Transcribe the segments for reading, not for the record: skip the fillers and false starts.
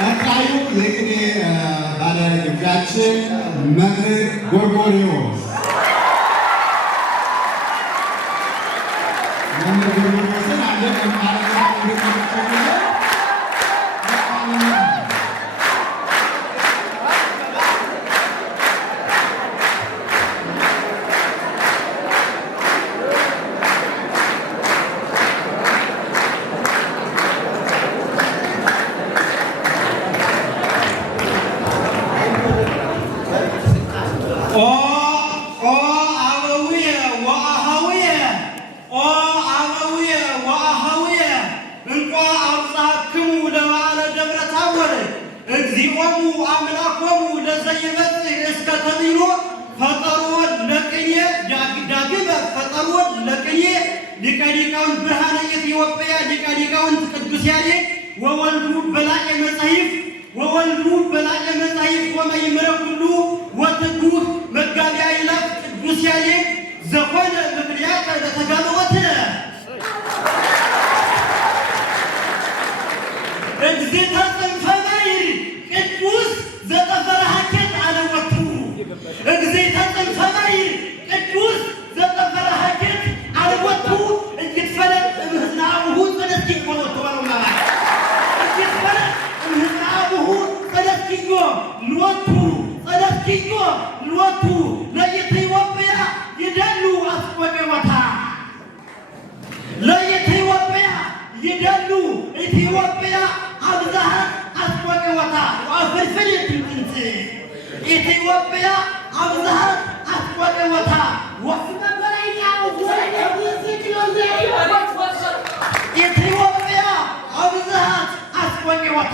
ቀጣዩ የቅኔ ባለድርሻችን መምህር ጎርጎርዮስ ጎርጎርዮስን وولد بلاء مصايف وما يمرق كله وتقوه مقابع إلى قدوس يعني زخون مبريات لتقالوتنا اجزيتها تنفمير قدوس زتفرها كت على وطو اجزيتها تنفمير قدوس زتفرها كت على وطو اجد فلت مهنعه فلسكي ولطو لوتو لا يتوبيا يدلو أسوأ لا يتوبيا يدلو إثيوبيا أبزها أسوأ وأفرفلت الإنس إثيوبيا أبزها أسوأ وفنا برينا إثيوبيا أبزها أسوأ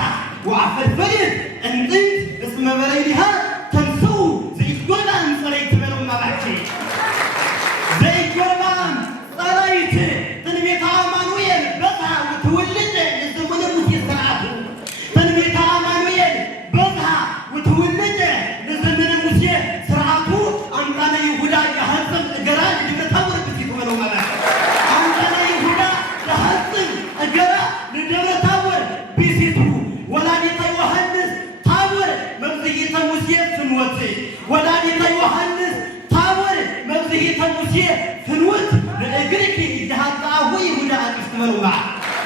وأفرفلت الإنس اسم برينها فنوت لأجريكي جهاتاه يهودا أكفتمروا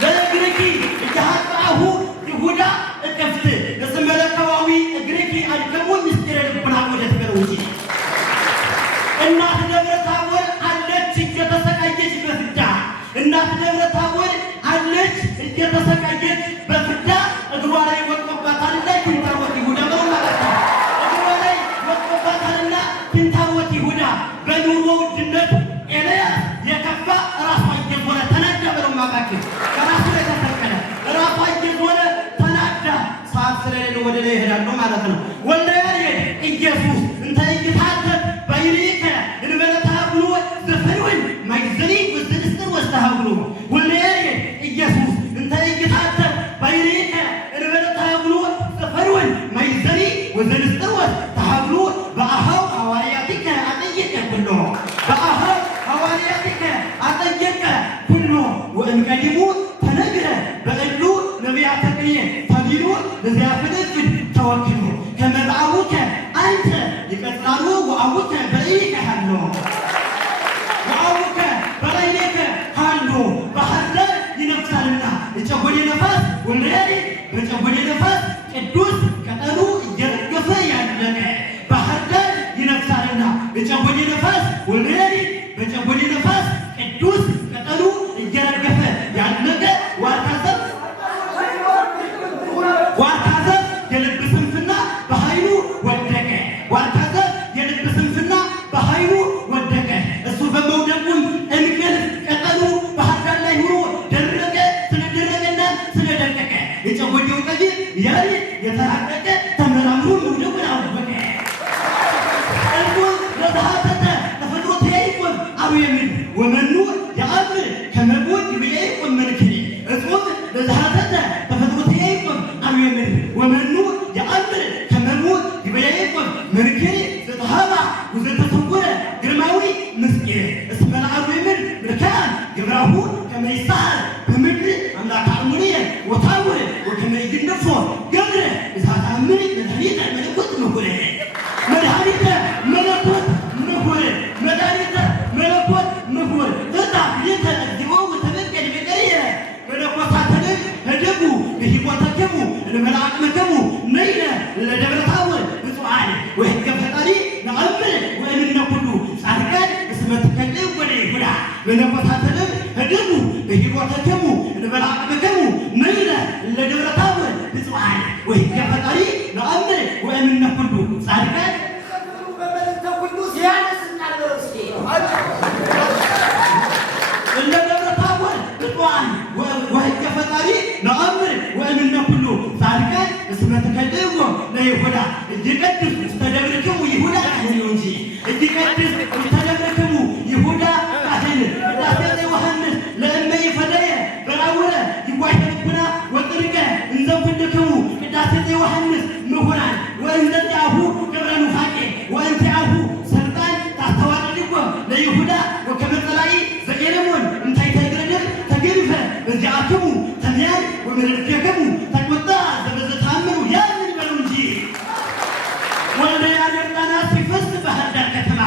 لأجريكي جهاتاه يهودا أكفت اسم لكواوي أجريكي أركبوا مستير البناء وجهتمروجي الناس دبرتاول علت جتسكايج بفدا الناس دبرتاول علت جتسكايج بفدا أدواري وقبطان لا كنتاوت يهودا مرمالتا أدواري وقبطان لا كنتاوت يهودا بنور ودنت ወደ ላይ ሄዳለሁ ማለት ነው ወላሂ ኢየሱስ እንተ ይታተት ባይሪከ እንበለታ ብሎ ዘፈሩን ማይዘኒ ወዝንስተር ወስተሃብሉ ወላሂ ኢየሱስ እንተ ይታተት ባይሪከ እንበለታ ብሎ ዘፈሩን ማይዘኒ ወዝንስተር ወስተሃብሉ በአሃው ሐዋርያቲከ አጠየቀ ኩሎ በአሃው ሐዋርያቲከ አጠየቀ ኩሎ ወእንቀዲሙ ተነግረ በእሉ ነቢያተ ቅኔ ተዲሉ ለዚያፈደ توكلوا كما بعوك أنت يقتلوا وعوك بريك هلو وعوك بريك هلو بحر ينفسنا يتقولي نفس والريالي بتقولي نفس الدوس كتلو يرقف يعني بحر ينفسنا يتقولي نفس والريالي بتقولي نفس الدوس كتلو يرقف يعني وارتزق ومنو يعمل كما بود يبيعكم من كلي اطلب للهاتة تفضلتيكم أو يمن ومنو يعمل كما بود يبيعكم من كلي تتهابع وزتتصور قرماوي مسكين اسم العرب يمن بركان يبرعون كما يسهل بمجرد أملاك عمرية وطاول وكما يجنفون قبره በሕይወታከሙ ለመላእክመከሙ ነይነ ለደብረ ታቦር ብፁዓን ወሕገ ፈጣሪ ነአምር ወእምነ ኩሉ ጻድቃን እስመ ትከልእ ወደ ይሁዳ በነቦታተለም ህድሙ በሕይወታከሙ ለመላእክመከሙ ነይነ ለደብረ ታቦር ብፁዓን ወሕገ ፈጣሪ ነአምር ወእምነ ኩሉ ጻድቃን በመልእክተ ቅዱስ ያነስናል በውስጤ ለደብረ ታቦር ብፁዓን ወሕገ ፈጣሪ ነአምር ወእምነ ኩሉ ጻድቃን እስመ ትከልእዎ ለይሁዳ እጅቀድስ ተደብርክሙ ይሁዳ ካህን እንጂ እጅቀድስ ተደብርክሙ ይሁዳ ካህን ቅዳሴ ዮሐንስ ለእመ ይፈደየ በራውረ ይጓሸ ልቡና ወጥርቀ እንዘ ኩልክሙ ቅዳሴ ዮሐንስ ምሁራን ወእንዘ ዚአሁ ገብረ ኑፋቄ ወእንቲአሁ ስልጣን ታስተዋድድዎ ለይሁዳ ወከመ ጸላኢ ዘኤለሞን እንታይተ እግረድም ተገሪፈ በዚአክሙ ተምያን ወመርድከሙ ተቆጣ ዘበዘታምኑ ያንን በሉ እንጂ ወልደ ያሬድ ጣና ሲፈስ ባህር ዳር ከተማ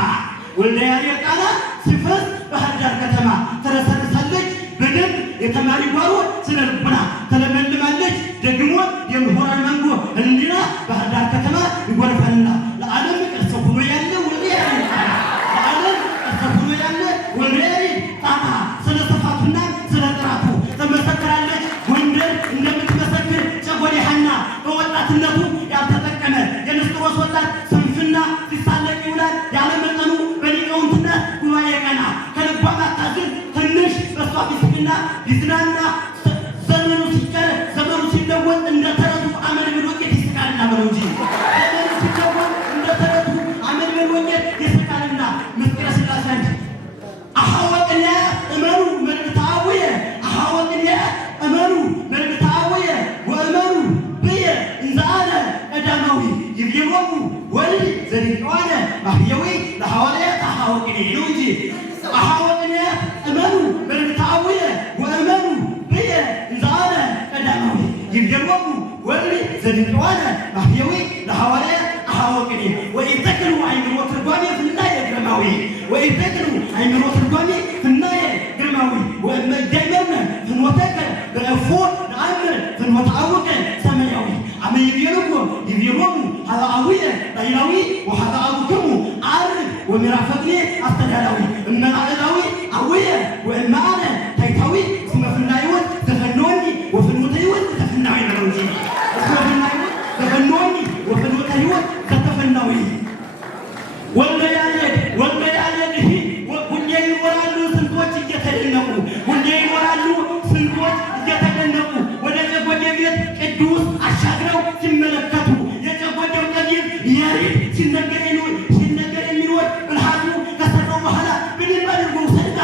ወልደ ያሬድ ጣና ሲፈስ ባህር ዳር ከተማ ተረሰርሳለች በደንብ የተማሪ ጓሮ ስነ ልቡና ተለመልማለች ደግሞ የምሁራን መንጎ እንዲና ባህር ዳር ከተማ ይጎርፋልና ለዓለም ቅርስ ሆኖ ያለ ወልደ ያሬድ ጣና ለዓለም ቅርስ ሆኖ ያለ ወልደ ያሬድ ጣና ስለ ስፋቱና ስለ ጥራቱ ተመሰክራለች። ጎንደር እንደምትመሰክር ጨጎዴ ሐና በወጣትነቱ ያልተጠቀመ የንስጥሮስ ወጣት ስንፍና ሲሳለቅ ይውላል ያለመጠኑ በሊቃውንትነት ጉባኤ ቀና ከልቧ ማታዝን ትንሽ በሷ ቢስቅና ቢዝናና ዘመኑ ሲቀር ዘመኑ ሲለወጥ እንደ ተረቱ አመል ብሎቄት ይስቃልና በለው እንጂ ዘመኑ ሲለወጥ እንደ ተረቱ አመል ብሎቄት ይስቃልና ምስጢረ ሥላሴ አንድ አሐወቅነ እመኑ መልእክታውየ አሐወቅነ እመኑ መልእክታውየ ወእመኑ ብየ እንዘአነ ቀዳማዊ ይቤሎሙ ወልድ ዘድንቀዋነ ማህየዊ ለሐዋርያት አሐወቅነ ነው እንጂ አሐወቅነ እመኑ መልእክታውየ ወእመኑ ብየ እንዘአነ ቀዳማዊ ይቤሎሙ ወልድ ዘድንቀዋነ ማህየዊ ለሐዋርያት አሐወቅነ ወኢተክሉ አእምሮ ትርጓሜ ፍናየ ግርማዊ ወኢተክሉ አእምሮ ትርጓሜ ፍናየ ግርማዊ ወእመይደይመነ ፍኖተከ በእፎ ነአምር ፍኖተ አቡከ ሰማያዊ አመ ይቤልዎ ይቤሎሙ ሀበ አቡየ ላዕላዊ ወሀበ አቡክሙ ዓርግ ወምዕራፈቅኔ አስተዳላዊ እመላዕላዊ አቡየ ወእመአነ ታሕታዊ እስመ ፍናየ ሕይወት ዘፈኖኒ ወፍኖተ ሕይወት ዘፍናዊ ነው እንጂ እስመ ፍናየ ሕይወት ዘፈኖኒ ወፍኖተ ሕይወት ዘተፈናዊ ወልደ ያሬድ ሁሌ ይኖራሉ ስንቶች እየተደነቁ ሁሌ ይኖራሉ ስንቶች እየተደነቁ ወደ ጨጎዴ ቤት ቅዱስ አሻግረው ሲመለከቱ የጨጎዴው ጠቢብ ያሬድ ሲነገር የሚኖር ብልሃቱ ከሰራው በኋላ ብድን አድርጎ ሰጣ።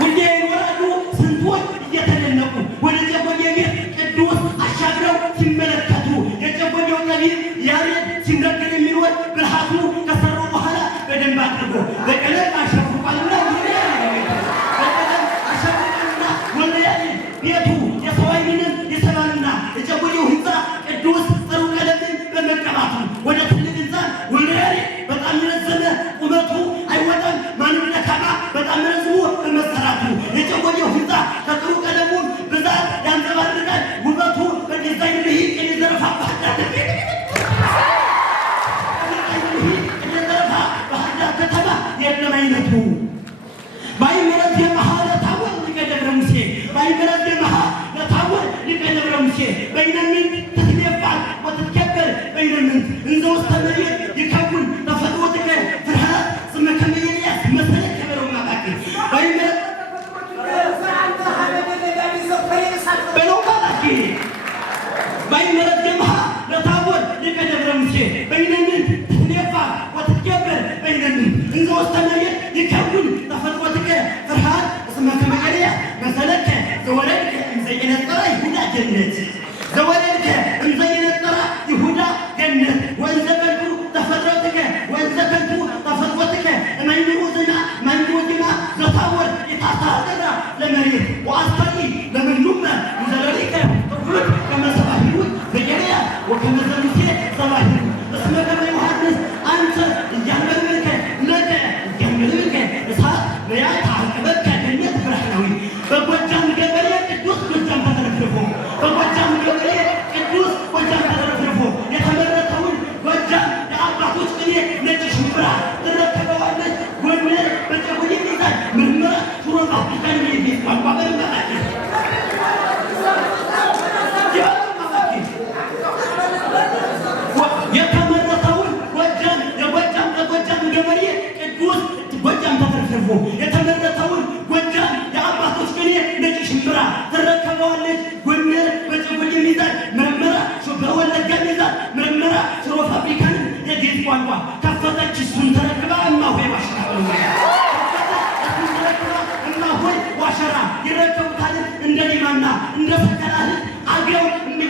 ሁሌ ይኖራሉ ስንቶች እየተደነቁ ወደ ጨጎዴ ቤት ቅዱስ አሻግረው ሲመለከቱ የጨጎዴው ጠቢብ ያሬድ ሲነገር የሚኖር ብልሃቱ ከሰራው በኋላ በደንብ አድርጎ በቀለም አሸፍቋልና በቀለም አሸፍቋልና ወልደ ያሬድ ቤቱ የሰው ዓይንንም ይስባልና የጨጎዴ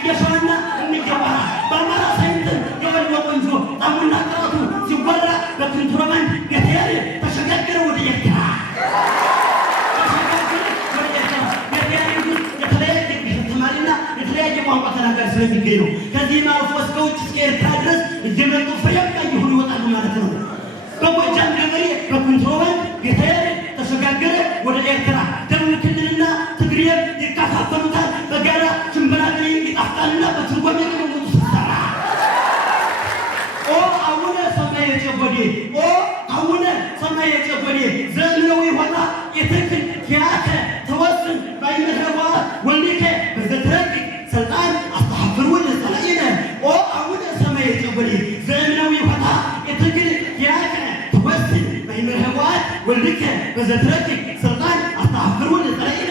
እንጀሸዋና እንጀባራ በአማራ ሳይንት የወሎ ቆንጆ ጣሙና ቅራቱ ሲወራ በኮንትሮባንድ ጌታዬ ተሸጋገረ ወደ ኤርትራ ቋንቋ ተናጋሪ ስለሚገኝ ነው። ከዚህም አልፎ እስከ ውጭ እስከ ኤርትራ ድረስ እየመጡ ፍሬያማ እየሆኑ ይወጣሉ ማለት ነው። በጎጃም ገበሬ በኮንትሮባንድ ጌታዬ ተሸጋገረ ወደ ኤርትራ። ደቡብ ክልልና ትግሬ ይከፋፈሉታል። በጋራ ሽምብራ ቅቤ ይጣፍጣልና በትርጓሜ ቅመሞቱ ሲሰራ ኦ አቡነ ሰማየ ጨጎዴ ኦ አቡነ ሰማየ ጨጎዴ ዘእምነዊ ሆታ የትክል ኪያከ ተወስን ባይመረዋ ወልከ በዘትረክ ስልጣን አስተሐፍሩን ለጸላኢነ ኦ አቡነ ሰማየ ጨጎዴ ዘእምነዊ ሆታ የትክል ኪያከ ተወስን ባይመረዋ ወልከ በዘትረክ ስልጣን አስተሐፍሩን ለጸላኢነ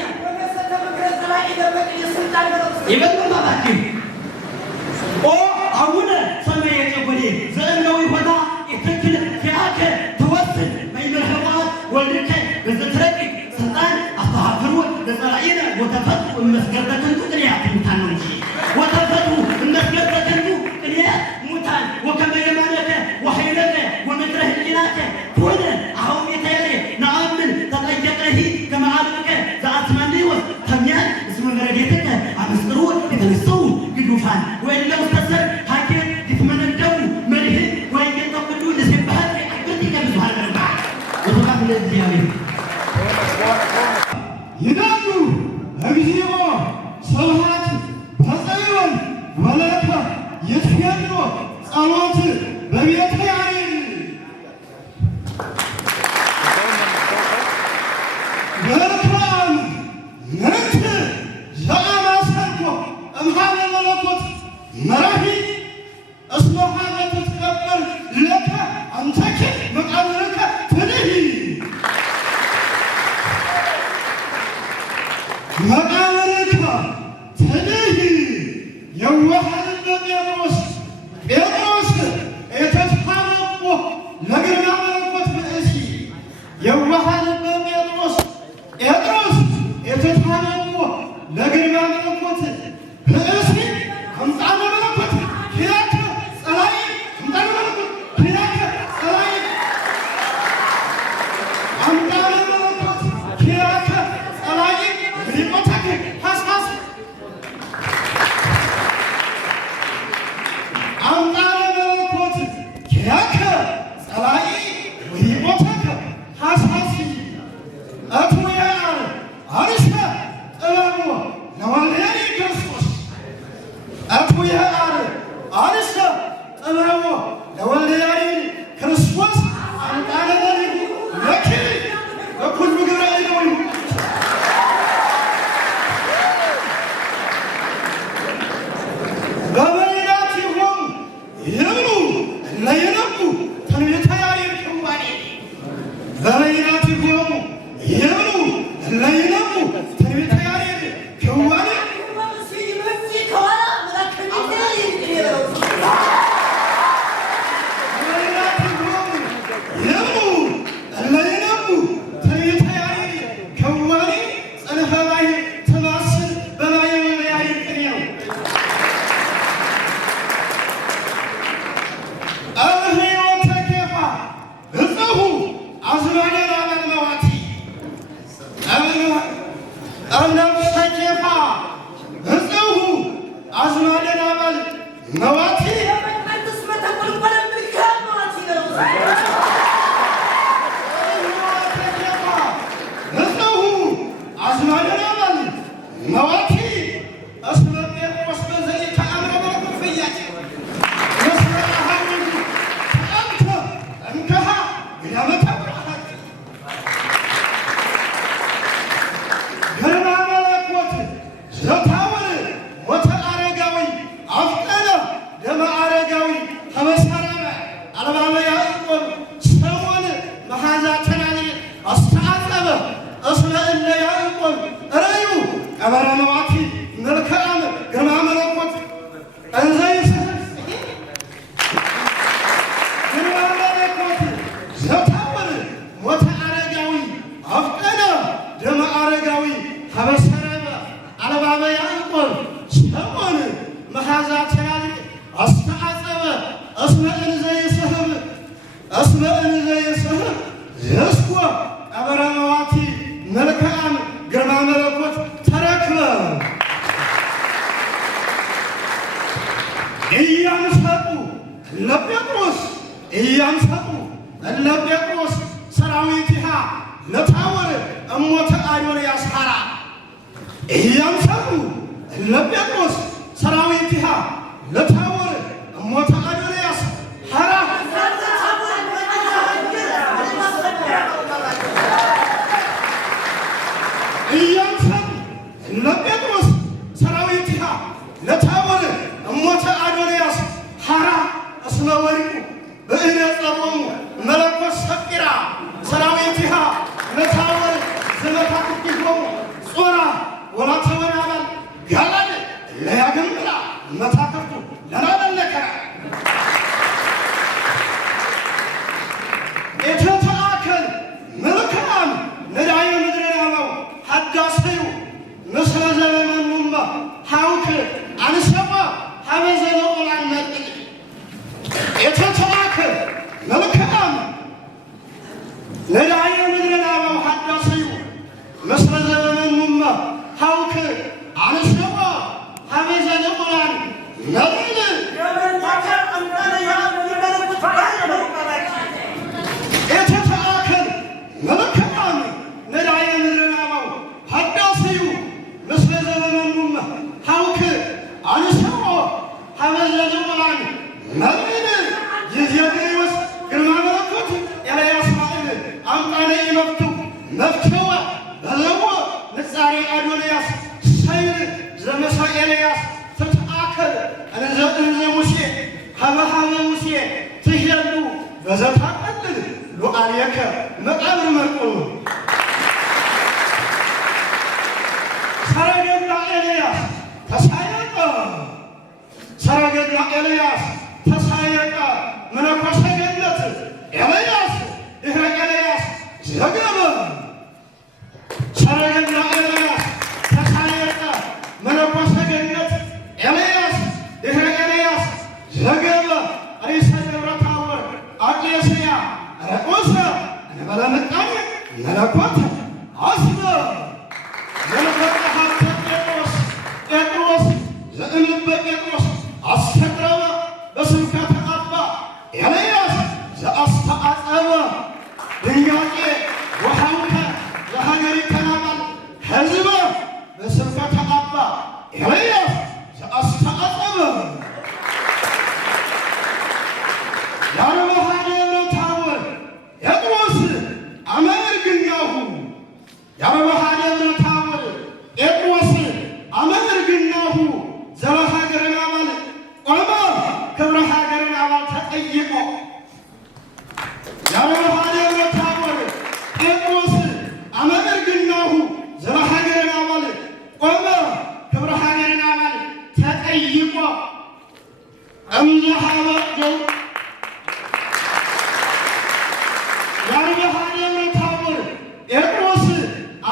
ይበልማባኪ ኦ አቡነ ሰማየ ጨጎዴ ዘእምነዊ ሆታ የትክል ኪያከ ተወስን ባይመረዋ ወልከ በዘትረክ ስልጣን አስተሐፍሩን ለጸላኢነ ወተፈቱ መስገበትን ቅንያት ሙታን ነው እንጂ ወተፈቱ መስገበትን ቅንያት ሙታን ወከመ የማነከ ወኃይለከ ወምድረ ህሊናከ ሆነ አሁን የተያለ ነአምን ተጠየቀህ ከመዓልከ ዘአትማንዮስ ተምያን እስመ መረዴትከ አመስጥሩ የተነሰው ግዱፋን ወይለ ውስተሰር ሀኬት ይትመነደቡ መልህን ወይንጠቅዱ ለሰባህ አብርቲ ከብዙሃን ረባ ወተቃም ለእግዚአብሔር ይዳሉ እግዚኦ ስብሐት በጽዮን ወለከ ይትፌኖ ጸሎት በቤተ ያሬድ በርካም ነንት ዘአማሰልኮ እምሃበ መለኮት መራሂ እስመ ሀበ ትትቀበል ለከ አንተኪ መቃብርከ ትንሂ መቃብርከ ትንሂ የዋሃንነ ጴጥሮስ የተስፋመቆ ለግርማ መለኮት ብእሲ የዋሃንነ ጴጥሮስ የተስፋመቆ ለግርማ መለኮት ብእሲ አምጣነ መለኮት ኪያከ ጸላኢ አምጣነ መለኮት ኪያከ ጸላኢ አምጣነ መለኮት ኪያከ ጸላኢ ሪሞታከ ሐሳስ አምጣነ መለኮት ኪያከ ጸላኢ ሪሞታከ ሐሳስ አቱያ አርሸ ጥበቡ ለወልደ ክርስቶስ አቱያ አርሸ ጥበቡ ለወልደ ክርስቶስ አምጣነ መለኮት ለኪ በኩሉ ግብረ አይደው በበይናቲሆሙ ይብሉ ለይነቡ ትንቢተ ያሬድ ክዋኔ በበይናቲሆሙ ይብሉ ለይነቡ ትንቢተ ያሬድ ክዋኔ መዋቲ መዋቲ እስመ ጴጥሮስ በዘይ ተአምረ መለኮት ፈያጭ ወስራሃኒ አንተ እንከሃ ግዳመታ ብርሃት ግርማ መለኮት ዘታወር ሞተ አረጋዊ አፍቀነ ደመ ኢያምሰጡ ለጴጥሮስ ኢያምሰጡ ለጴጥሮስ ሰራዊትሃ ለታወር እሞተ አዶንያስ ሐራ ኢያምሰጡ ለጴጥሮስ ሰራዊትሃ ለታወር እሞተ አዶንያስ ሐራ ኢያምሰጡ ለጴጥሮስ ሰራዊትሃ ለታወር እሞተ አዶንያስ ሐራ እስመ ወሪቁ ብእነ ጸሮሙ መለኮት ሰቂራ ሰራዊትሃ ለታወር ዘመታክቲሆሙ ጾራ ወላተወናባል ጋላድ ለያገምላ መታከፍቱ ለናበለከራ የተተአከል መልክዓም ነዳየ ምድረናባው ሐዳሰዩ ምስለ ዘበመኑማ ሐውክ አንሰባ ሀበዘለቆላን መጥል የተተአከል መልክዓም ነዳየ ምድረናባው ሐዳሰዩ ምስለ ዘበመኑማ ሐውክ አንሰባ ሀበዘለቆላን መጥል የተተአከል መልክዓም ነዳየ ምድረናባው ሐዳሰዩ ምስለ ዘበመኑማ ሐውክ አንሰባ ሀበዘለቆላን መጥል የዚያግሬዎስ ግርማ መለኮት ኤልያስ ማዕል አምጣነ ይመፍቱ መፍትወ በዘቦ ንጻሬ አዶንያስ ሰይር ዘመሳ ኤልያስ ትትአከል እንዘ ሙሴ ሀበሃበ ሙሴ ትሄሉ በዘታቀልል ሉዓልየከ መቃብር መርቁል ሰረገላ ኤልያስ ተሳየቀ ሰረገላ ኤልያስ ተሳየቀ መነኮሰ ገነት ኤልያስ ድህረ ኤልያስ ዘገበ ሰረገላ ኤልያስ ተሳየቀ መነኮሰ ገነት ኤልያስ ድህረ ኤልያስ ዘገበ ሪሰ ደብረ ታቦር አቄስያ ረቆሰ እንበለ ምጣኔ መለኮት አስበ መለኮት ሀብተ ጴጥሮስ ዘእምልበ ጴጥሮስ አስተቅረበ በስብከተ አባ ኤልያስ ዘአስተአጸበ ድንጋጤ ወሐውከ ለሀገሪተ ናባል ሕዝበ በስብከተ አባ ኤልያስ ዘአስተአጸበ ያረበሃ ደብረ ታቦር ጴጥሮስ አመ እርግናሁ ያረበሃ ደብረ ታቦር ጴጥሮስ አመ እርግናሁ ዘበሀገረ ናባል ቆመ ክብረ ሀገረ ናባል ተጠይቆ ያረበሃ ደብረ ታቦር ጴጥሮስ አመ እርግናሁ ዘበሀገረ ናባል ቆመ ክብረ ሀገረ ናባል ተጠይቆ እምዘሃበ ያረበሃ ደብረ ታቦር ጴጥሮስ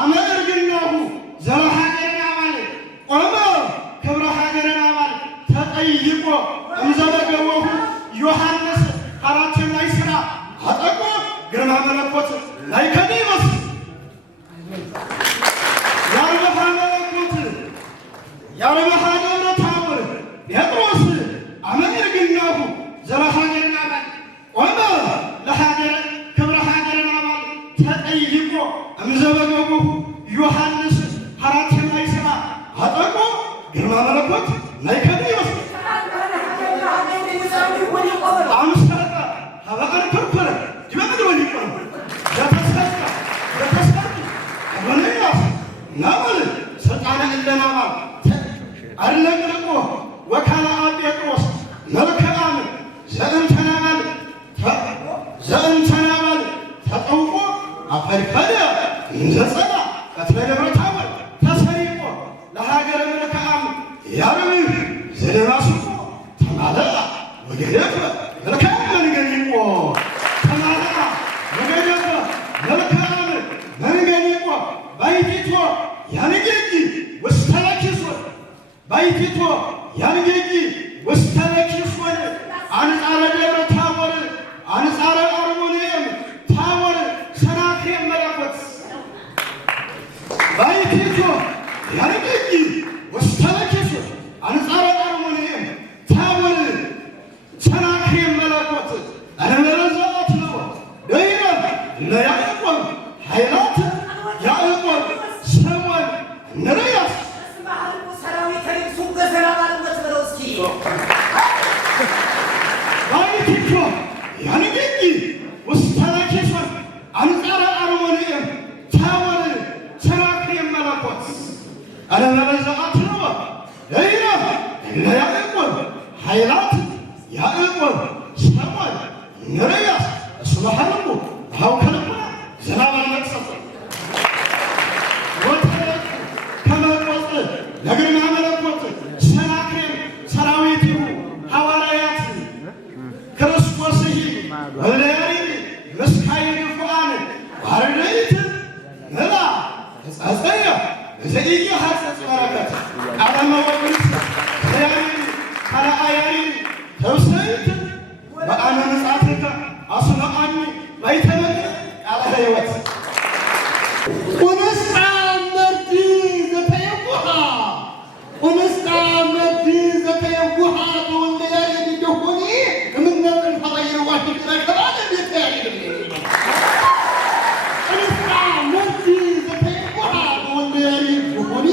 አመ እርግናሁ ዘበሀገረ ናባል ቆመ ክብረ ሀገረ ናባል ተጠይቆ እምዘበገወሁ ዮሐንስ አራተኛ ሥራ አጠቆ ግርማ መለኮት ላይከዲመስ ያረበሃ መለኮት ያረበሃ ደብረ ታቦር ጴጥሮስ አመ እርግናሁ ዘበሀገረ ናባል ቆመ ለሀገረ ክብረ ሀገረ ናባል ተጠይቆ እምዘበገወሁ ዮሐንስ አራተኛ ሥራ አጠቆ ግርማ መለኮት ላይከዲመስ አምሰጠ ሀበአር ክርክር ጅበምድ ወሊቆን ዘተሰጠ አዶንያስ ናባል ስልጣነ እለ ናባል አለቅልቆ ወካልአ ጴጥሮስ መልክዓም ዘእንተ ናባል ተጠውቆ አፈልፈለ እንዘጸና ቀትለ ደብረ ታቦር ተሰሪቆ ለሀገረ መልክዓም ያርብህ ዘደማስቆ ተማለአ ወገደፈ መልክዓም መንገኒቆ ተማለአ ወገደፈ መልክዓም መንገኒቆ ባይቲቶ ያንጌጊ ውስተ ለኪሶን ባይቲቶ ያንጌጊ ውስተ ለኪሶን አንጻረ ደብረ ታቦር አንጻረ አርሞንኤም ታቦር ሰናክሬም መለኮት ባይቲቶ ያንጌጊ ውስተ ለኪሶን አንጻረ አርሞንኤም ታቦር ፊክሮ ያንገኝ ወስተናኬሶን አንጻረ አርሞንኤም ታወር ሰራክ የመላኮት አለበለዚያት ነው ለይና ለያዕቆብ ኃይላት ያዕቆብ ሰሞን ነረያስ ስብሐነሁ ሀውከለሙ ዘላለም መቅሰፍ ወተለቅ ከመቆጥ ለግርማ መለኮት ሰናክሬም ሰራዊቱ ሐዋርያት ክርስቶስ ወለያሪድ መስካይን ፉአን ዋርደይት መላ ተጻጸየ ለዘኢየ ሐጸጽ በረከት ቃለመ ወቅት ያሪድ ካለአያሪ ተውሰይት በአነ መጻትከ አስማአኒ ባይተመቅ ቃለ ሕይወት ቁንስጣ መርዲ ዘተየጉሃ ቁንስጣ መርዲ ዘተየጉሃ በወልደ ያሬድ ደሆኒ እምነጥን ፈባይረ ዋሂድ ረከባለ ቤት ያሬድ ቁንስጣ መርዲ ዘተየጉሃ በወልደ ያሬድ ደሆኒ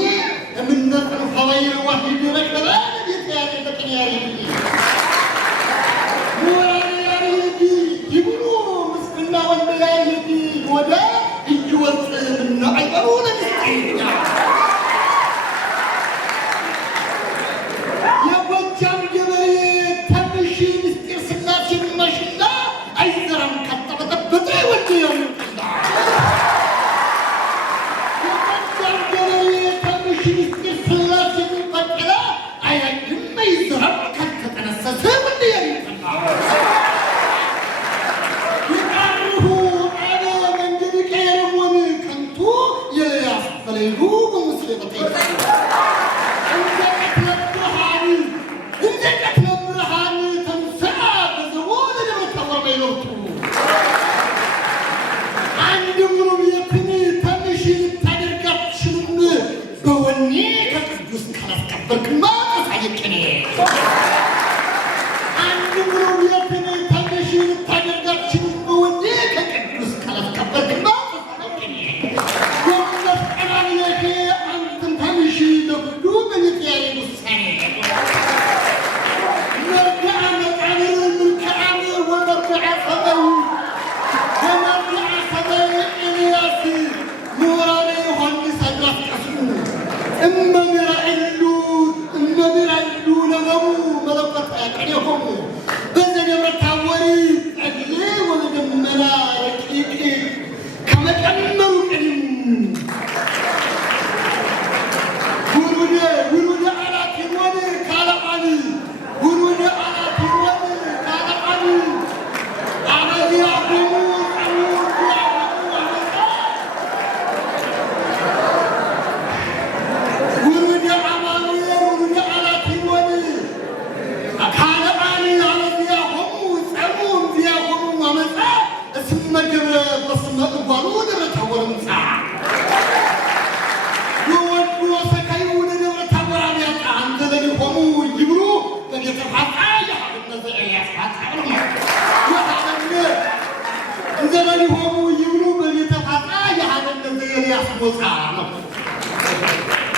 እምነጥን ፈባይረ ዋሂድ ረከባለ ቤት ያሬድ ለቅን ያሬድ ወያሬድ ይብሉ ምስክና ወልደ ያሬድ ወደ ይወጽምና አይቀሩን እንስተኛ የጎጃም ገበሬ ተንሽ ምስጢር ስላሴን ማሽላ አይዘራም ከተበጠበጠ ወልደ ያሬድና የጎጃም ገበሬ ተንሽ ምስጢር ስላሴን ቀጥላ አይያድም አይዘራም ከተጠነሰሰ ወልደ ያሬድና በሌሉ በሙስሊም እንደቀትለብርሃን ተንሥአ በዘቦን ለመታወር በይለቱ አንድ ሙሉ ቤትን ተንሽ ልታደርጋችንም በወኔ ከቅዱስ ካላስቀበርክማ ተሳየቅኔ አንድ ሙሉ ቤትን ተንሽ ልታደርጋችንም በወኔ ከቅዱስ ካላስቀበርክማ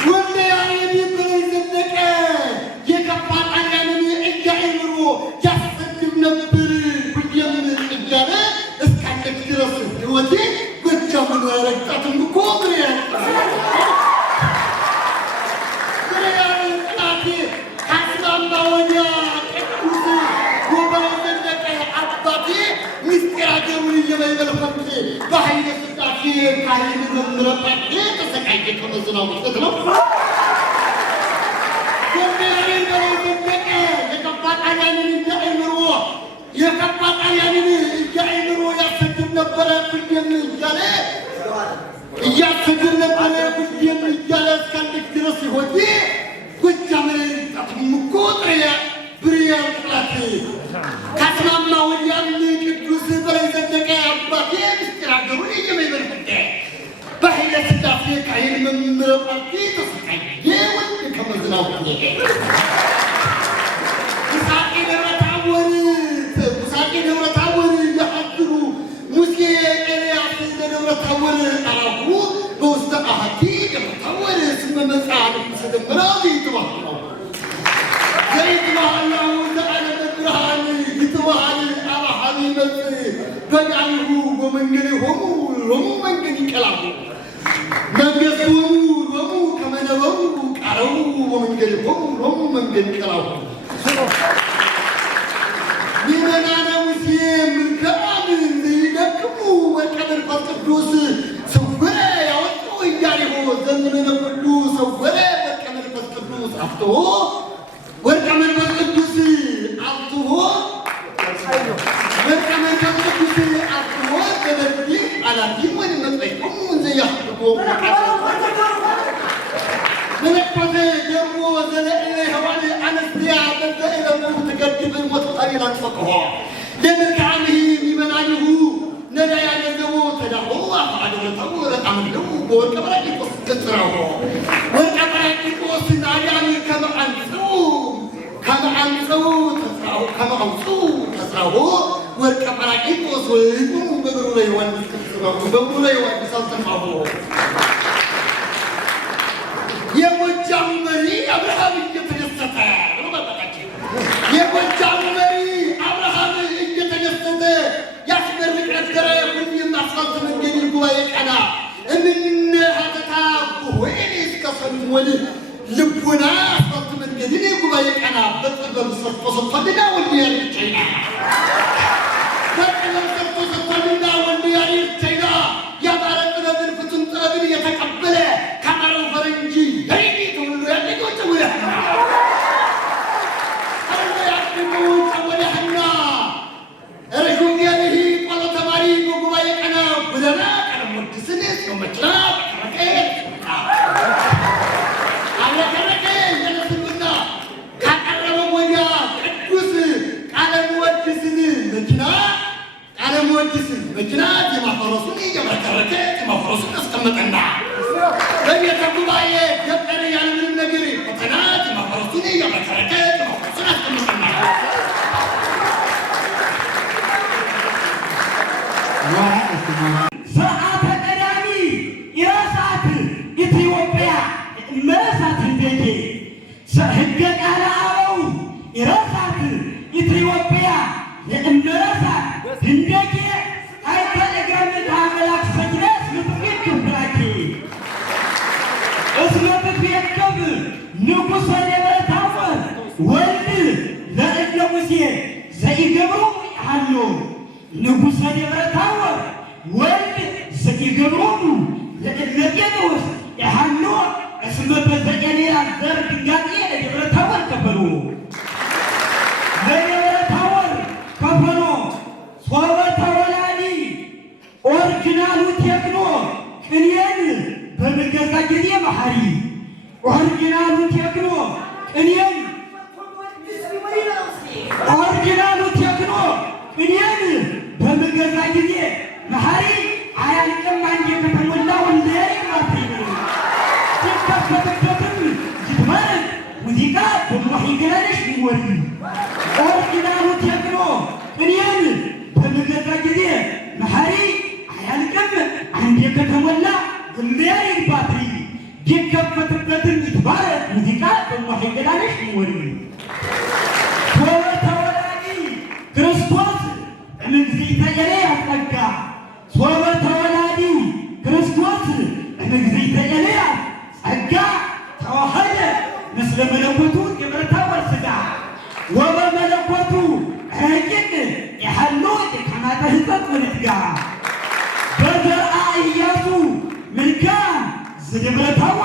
ወልደ ያሬድ በዘለቀ የከፋ ጣሊያንን እያእምሮ ያሰድብ ነበር ሁሌም እያለ እስካለች ድረስ ሕይወቴ ጎጃምን ያረግጣትም እኮ ብሬያን ጥላቴ ካስማማ ወዲያ ቅዱስ ወበዘለቀ አባቴ ምስጢር አገሩን እየበይበልፈት በኃይለ ሥላሴ ካህን መምረጣቴ ተሰቃየ ከመዝናው ውስጥ ነው። ወልደ ያሬድ በዘለቀ የከፋ ጣሊያንን እያእምሮ ያሰድብ ነበረ ሁሌም እያለ እያሰድብ ነበረ ሁሌም እያለ እስካለች ድረስ ሕይወቴ ጎጃምን ያረግጣትም እኮ ብሬያን ጥላቴ ካስማማ ወዲያም ቅዱስ በላይ ዘለቀ አባቴ ምስጢር አገሩን እየበይበልፈት በኃይለ ሥላሴ ካህን መምረጣቴ ተሰቃየ ወልድ ከመዝናው ውሳቄ ደብረ ታቦር ያሐድሩ ሙሴ ኤልያስ ለደብረ ታቦር አራሁ በውስተ አሐቲ ደብረ ታቦር ስመ መጽአት ተደመራ ዘይትባህላው ዘይትባህላው ዘዓለመ ብርሃን ይትባህል በቃይሁ ወመንገሌሆሙ ሎሙ መንገድ ይቀላሉ መንገስቶሙ ሎሙ ከመነበሩ ቃረው ወመንገሌሆሙ ሎሙ መንገድ ይቀላሉ ይመናነ ሙሴ ምልከአን ዘይደክሙ ወቀበር ቅዱስ ሰወረ ያወጡ እያሪሆ ዘመነ ሁሉ ሰወረ ወቀበር ቅዱስ አፍቶ ወቀበር ቅዱስ አፍቶ ወቀበር ቅዱስ አፍቶ ተደርዲ አላዲም ወን መጥቆም ዘያፍቶ መለኮት ደግሞ ዘለለ ህዋል አነስያ በዘእለው ተገድብ ወጣይላ ተፈቀሁ ለምልካንህ ሚመናንሁ ነዳ ያነዘው ተዳሁ አፋደረተው ረጣምለው ወርቀ በራቂቆስ ተጽራሁ ወርቀ በራቂቆስ ናዲያኒ ከመአንጹ ተጽራሁ ወርቀ በራቂቆስ ወይኑ በብሩ ላይ ወንስ ተጽራሁ በብሩ ላይ ወንስ ተጽራሁ የጎጃም መሪ አብርሃም እየተደሰተ የጎጃም መሪ አብርሃም እየተደሰተ ያስመርቅ ነበረ ሁሉም አስፋልት መንገድ ጉባኤ ቀና እምነ ሀተታ ወይኔ እስከሰሞን ልቡና አስፋልት መንገድ ጉባኤ ቀና በጥበብ ሰርቶ ሰጥቶልና ወንድ ያርቸይና በጥበብ ሰርቶ ሰጥቶልና ወንድ ያርቸይና ያባረ ጥበብን ፍቱን ጥበብን የተቀበለ ከማረው ፈረንጂ መኪና የማፈረሱን እየመከረከ የማፈረሱን አስቀመጠና በቤተ ጉባኤ ገጠረ ያለምንም ነገር ፈተናት የማፈረሱን እየመከረከ የማፈረሱን አስቀመጠና ሰዓተ ቀዳሚ የሰዓት ኢትዮጵያ መሳት እንደጌ ህገ ቃለ አበው የሰዓት ኢትዮጵያ ለእምረሳት እንደጌ አይተለገም ታመላክ ሰጅነት ምትክ ብራኪ እስመት ቢከብ ንጉሰ ደብረታወ ወልድ ለእለ ሙሴ ዘይገብሩ አሉ ንጉሰ ደብረታወ ወልድ ዘይገብሩ ለእለ ጴጥሮስ ያሉ እስመ በዘቀኔ አዘር ድንጋጤ ለደብረታወ ከፈሉ ለደብረታወ ከፈሉ ሶበ ተወላዲ ኦሪጂናሉ ቴክኖ ቅኔን በምገዛ ጊዜ መሐሪ ኦሪጂናሉ ቴክኖ ቅኔን ኦሪጂናሉ ቴክኖ ቅኔን በምገዛ ጊዜ መሐሪ አያልቅም አንዴ ከተሞላ ወንዴ ማትኝ ሲከፈትበትም ይትመረቅ ሙዚቃ በሞሒ ገለሽ ይወድ ኦሪጂናሉ ቴክኖ ቅኔን በምገዛ ጊዜ መሐሪ አያልቅም አንዴ ከተሞላ ግንበያሪ ባትሪ ቢከፈትበትም ይትባረክ ሙዚቃ በሞሒ ገለሽ ይወድ ተወላዲ ክርስቶስ እንግዚእተ ኤልያስ ጸጋ ሶበ ተወላዲ ክርስቶስ እንግዚእተ ኤልያስ ጸጋ ተዋህደ ምስለ መለኮቱ ደብረታወ ሥጋ ወበመለኮቱ ረቂቅ ያህሎ የካናተ ሕፀት ወልድጋ በዘርአ ኢያሱ ምልካ ዘደብረታወ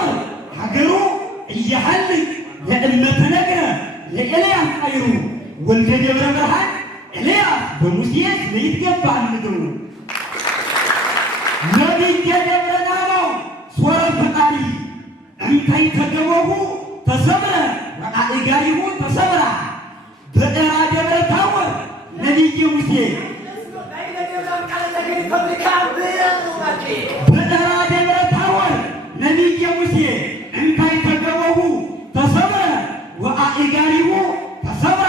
ሀገሩ እያሃልቅ ለእመተ ነግረ ለኤልያስ ጣይሩ ወልደ ደብረ ብርሃን ኤልያስ በሙሴ ለይትገባ ምድሩ ነቢየ ደብረ ናባው ሶረ ፈጣሪ እንተይ ተገበሁ ተሰብረ ወአእጋሪሁ ተሰብራ በደራ ደብረ ታወር ነቢየ ሙሴ በደራ ደብረ ታወር ነቢየ ሙሴ እንተይ ተገበሁ ተሰብረ ወአእጋሪሁ ተሰብራ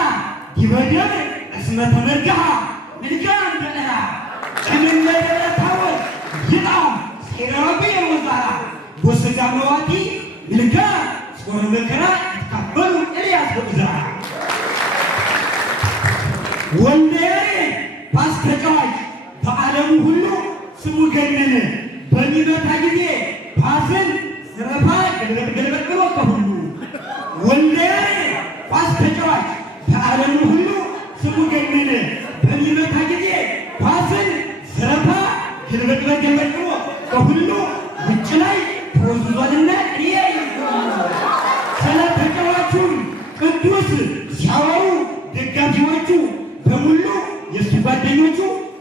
ይበደብ እስመ ተመርግሃ ምልካ እንደራ ጭምነ ደብረ ታወር ይጣም ሴራቢ የወዛራ ወስጋ መዋቲ ምልካ ጾረ መከራ ይተካፈሉ ኤልያስ በእዝራ ወንዴሬ ባስተጫዋች በዓለሙ ሁሉ ስሙ ገነነ። በሚመታ ጊዜ ኳስን ዘረፋ ገልበጥ ብሎ ከሁሉ ወልደ ያሬድ ኳስ ተጫዋች በዓለሙ ሁሉ ስሙ ገነነ። በሚመታ ጊዜ ኳስን ዘረፋ ገልበጥ ብሎ ከሁሉ ውጭ ላይ ተወዝዟልና ቅኔ ስለ ተጫዋቹም ቅዱስ ሲያወሩ ደጋፊዎቹ በሙሉ የእሱ ጓደኞቹ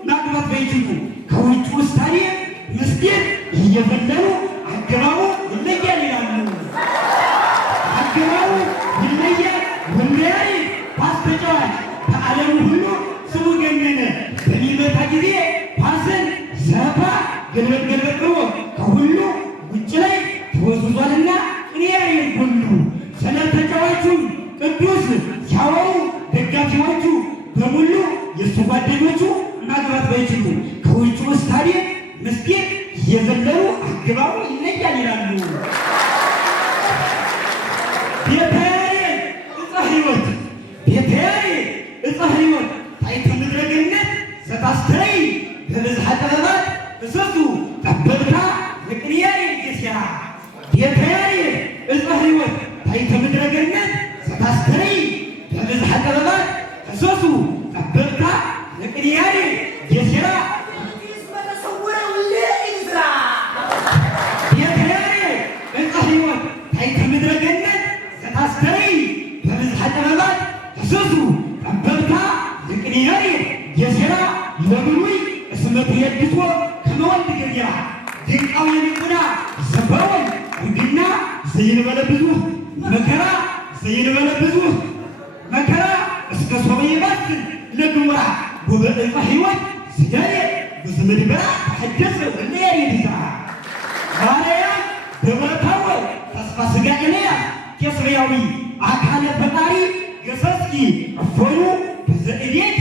ማግባት ባይችሉ ከውጭ ስታዲየም ምስጢር እየዘለሉ አገባቡ ይለያል ይላሉ። አገባቡ ይለያል። ወልደ ያሬድ ኳስ ተጫዋች በዓለሙ ሁሉ ስሙ ገነነ። በሚመታ ጊዜ ኳስን ዘረፋ ገልበጥ ብሎ ከሁሉ ውጭ ላይ ተወዝዟልና ቅኔ ያሬድ ሁሉ ስለ ተጫዋቹም ቅዱስ ሲያወሩ ደጋፊዎቹ በሙሉ የእሱ ጓደኞቹ ማግባት ባይችሉ ከውጭ ስታዲየም ምስጢር እየዘለሉ አገባቡ ይለያል ይላሉ። ቤተ ያሬድ ዕፀ ሕይወት ቤተ ያሬድ ዕፀ ሕይወት ታሕተ ምድረ ገነት ዘታስተይ በብዝኃ ጥበባት እሰቱ ጠበብታ ለቅኔ ያሬድ ጌሴራ ቤተ ያሬድ ዕፀ ሕይወት ታሕተ ምድረ ገነት ዘታስተይ በብዝኃ ጥበባት እሰቱ ጠበብታ ለቅኔ ያሬድ ጌሴራ ቤተ ያሬድ ዕፀ ሕይወት ታሕተ ምድረ ገነት ዘታስተይ በብዝኃ ጥበባት እሰቱ ጠበብታ ለቅኔ ያሬድ ጌሴራ ለብሉይ እስመ ትየድሶ ከመ ወልድ ገቢራ ድንቃዊ ልቡና ዘበወል ውድና ዘይንበለ ብዙ መከራ ዘይንበለ ብዙ መከራ እስከ ሶበ ይባስል ለግሙራ ወበዕፀ ሕይወት ዝያየ በዘመድበራ ተሐደሰ ወልደ ያሬድ ይስራ ማርያም ደብረ ታቦር ተስፋ ሥጋ ኤልያስ ኬስርያዊ አካለ ፈጣሪ ገሰስኪ እፎኑ በዘእዴቲ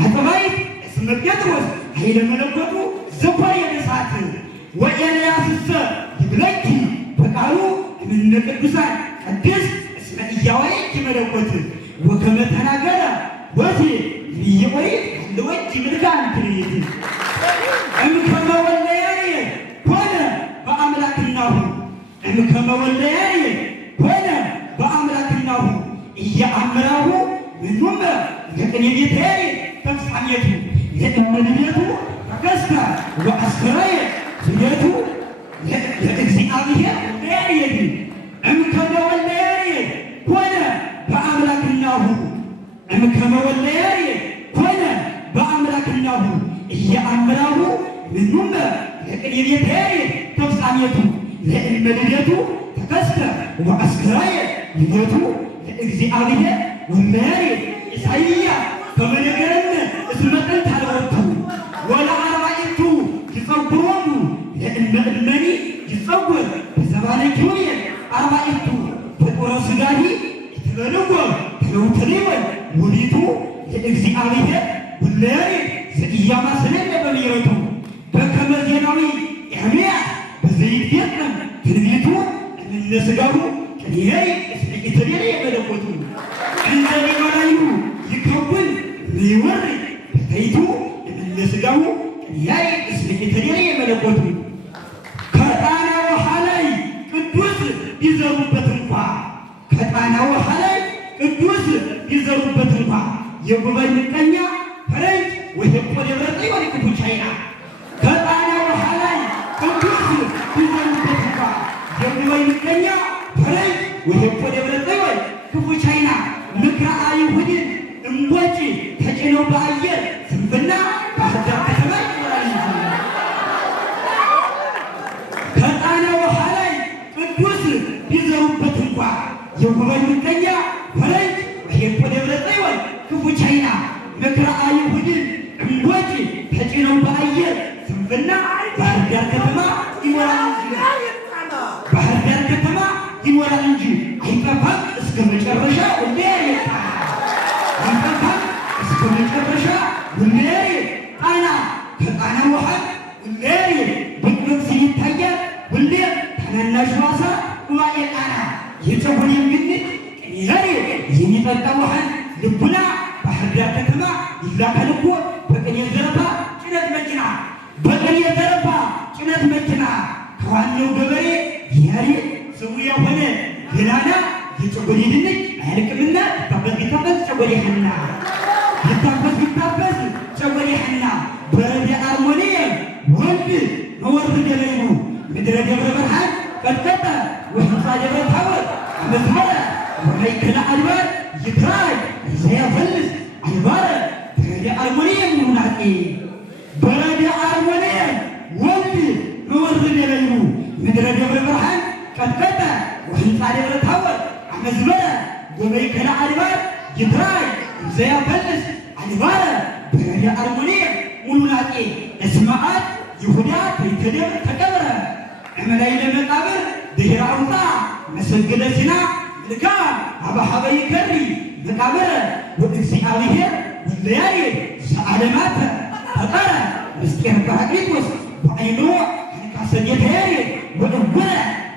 አጠባይት እስመ ጴጥሮስ ኃይለ መለኮቱ ዘኮርየ እሳት ወኤልያስሰ ይብለኪ በቃሉ እምነ ቅዱሳን ቅድስት እስመ ኢያዋይኪ መለኮት ወከመ ተናገረ ወቲ ይቆይት ለወጅ ምልካን ትርኢት እምከመ ወልደ ያሬድ ኮነ በአምላክናሁ እምከመ ወልደ ያሬድ ኮነ በአምላክናሁ እየአምራሁ ምኑም ለቅኔ ቤተ ያሬድ ተፍጻሜቱ ለእመቤቱ ተከስተ ወአስከራየ ስሜቱ ለእግዚአብሔር ያሬድ እምከመ ወልደ ያሬድ ኮነ በአምላክናሁ እምከመ ወልደ ያሬድ ኮነ በአምላክናሁ እየአምራሁ ምኑም ለቅኔ ቤተ ያሬድ ተፍጻሜቱ ለእመቤቱ ተከስተ ወአስከራየ ስሜቱ ለእግዚአብሔር ወያሬድ ኢሳይያስ ከመነገረን እስመ ጥንት አልወቱ ወለአርባዕቱ ይጸውሮሙ ለእመ እመኒ ይጸውር በዘባነ ኪሩቤል አርባዕቱ በጦረ ሥጋሂ የተበልዎ ተለውተሌወን ውዲቱ ለእግዚአብሔር ወያሬድ ዘኢያማስነነ በምሕረቱ በከመ ዜናዊ ኤርምያስ በዘይትፌጸም ትንቢቱ እምነ ሥጋሁ ቅኔያይ እስመ ኢተቤለ መለኮቱ እንዘ ሊወላዩ ይከውን ይወርድ በከይቱ እምነ ሥጋሁ ቅኔያይ እስመ ኢተቤለ መለኮቱ ከጣና ውሃ ላይ ቅዱስ ቢዘሩበት እንኳ ከጣና ውሃ ላይ ቅዱስ ቢዘሩበት እንኳ የጉባኤ ምቀኛ ፈረንጅ ወይም ደብረ ጽዮን ክፉ ቻይና ከጣና ውሃ ላይ ቅዱስ ቢዘሩበት እንኳ የጉባኤ ምቀኛ ፈረንጅ ወይም ደብረ ጽዮን ክፉ ቻይና ምክረ አይሁድን እምቦጭ ተጭነው በአየር ስንፍና ባህር ዳር ከተማ ይኖራል። ከጣና ውሃ ላይ ቅዱስ ቢዘሩበት እንኳ የጉባኤ ምቀኛ ፈረንጅ ወይም ደብረ ጽዮን ክፉ ቻይና ምክረ አይሁድን እምቦጭ ተጭነው በአየር ስንፍና ባህር ዳር ከተማ ይኖራል እንጂ ባህር ዳር ከተማ ይኖራል እንጂ አይጠፋም እስከ መጨረሻ ወልደ ያሬድ አይጠፋም እስከ መጨረሻ ወልደ ያሬድ ጣና ከጣና ውሃ ወልደ ያሬድ በቅርብ ይታያል። ወልደ ታናናሽ ዋሳ ጉባኤ ጣና የፀጉር ግንድ ቅኔ ያሬድ የሚጠጣ ውሃን ልቡና ባህር ዳር ከተማ ይላካል እኮ በቅኔ ዘረፋ ጭነት መኪና በቅኔ የተረፋ ጭነት መኪና ከዋናው ገበሬ ያሬድ ስሙ የሆነ ገናና የጨጎዴ ድንች አያልቅምና ቢታበስ ጨጎዴ ሐና ቢታበስ ጨጎዴ ሐና በረደ አርሞንየም ወንድ መወርድ ገበይኑ ምድረ ደብረ ብርሃን ቀጥቀጠ ወሕንፃ ደብረ ታቦር አመዝመረ ወማእከለ አድባር ይትራይ ዘያፈልስ አድባረ በረደ አርሞንየም ሙናጤ በረደ አርሞንየም ወንድ መወርድ ገበይኑ ምድረ ደብረ ብርሃን ቀጥቀጠ ወሕንፃ ደብረ ታቦር አመዝመረ ወማእከለ አድባር ይትራይ ዘያፈልስ አድባረ በረደ አርሞንየም ሙሉናጤ እስማዓት ይሁዳ በይተደብ ተቀበረ እመላይ ለመቃብር ድህረ አውጣ መሰግደ ሲና ልካ አባሐበ ይከሪ መቃብረ ወእግዚአብሔር ወለያሬድ ሰዓለማተ ተቀረ ምስጢር ጰራቅሊጦስ በዓይኑ አንካሰኔተ ያሬድ ወእወረ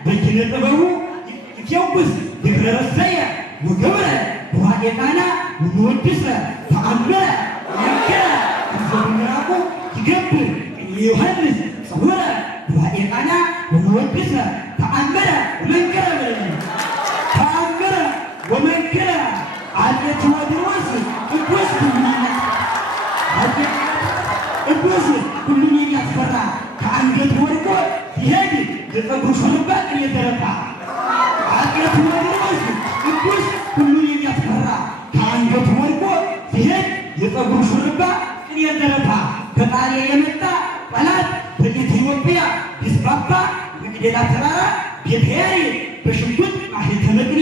በኪነ ጥበቡ ይትየውስ ድህረ ረሰየ ወገብረ በዋዕየ ቃና ወወድሰ ተአምረ ያንከረ ከዘምራቁ ይገብር ዮሐንስ ጽውረ በዋዕየ ቃና ወወድሰ ተአምረ ወመንከረ አፄ ቴዎድሮስ ቅዱስ ሁሉን የሚያስፈራ ከአንገት ወድቆ ሲሄድ የፀጉሩ ሹሩባ ቅኔ የተረፋ አፄ ቴዎድሮስ ቅዱስ ሁሉን የሚያስፈራ ከአንገት ወድቆ ሲሄድ የፀጉሩ ሹሩባ ቅኔ የተረፋ ከጣሊያ የመጣ ጠላት በኢትዮጵያ ቢስፋፋ መቅደላ ተራራ ቤተ ያሬድ በሽጉጥ ማኅተመ ቅኔ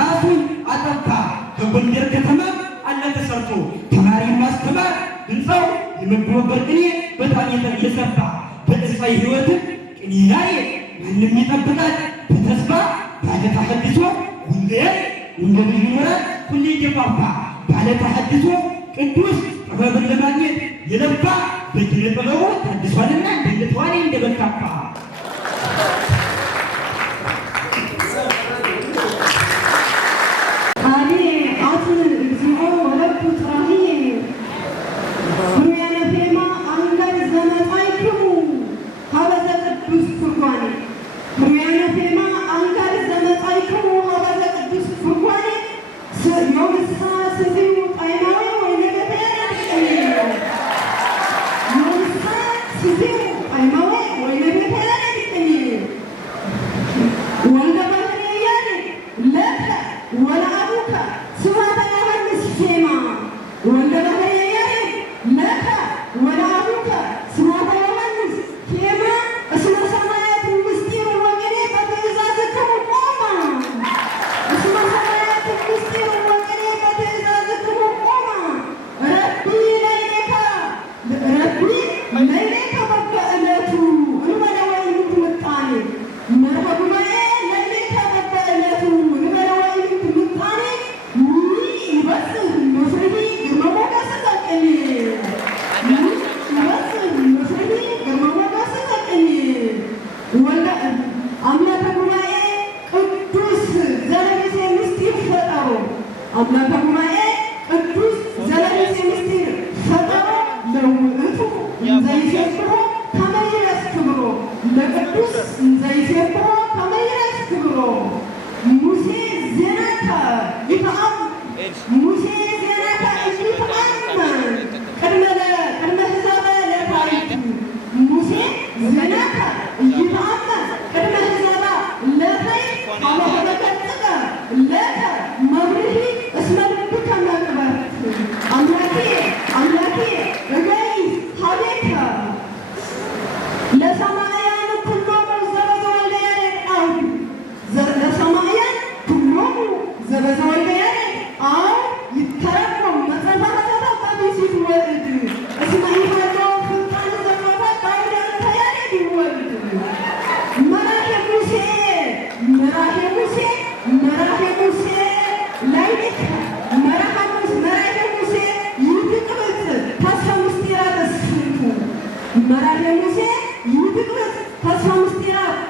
ራሱን አጠፋ። ከጎንደር ከተማ አለ ተሰርቶ ተማሪ ማስተማር ህንፃው የመግቦበር ቅኔ በጣም የሰፋ በእሳይ ሕይወትን ቅኔ ያሬድ ማንም ይጠብቃል በተስፋ ባለ ተሐድሶ ሁሌ እንደምን ይኖራል ሁሌ እየፋፋ ባለ ተሐድሶ ቅዱስ ጥበብን ለማግኘት የለፋ በኪነ ጥበቡ ታድሷልና እንደተዋኔ እንደበካፋ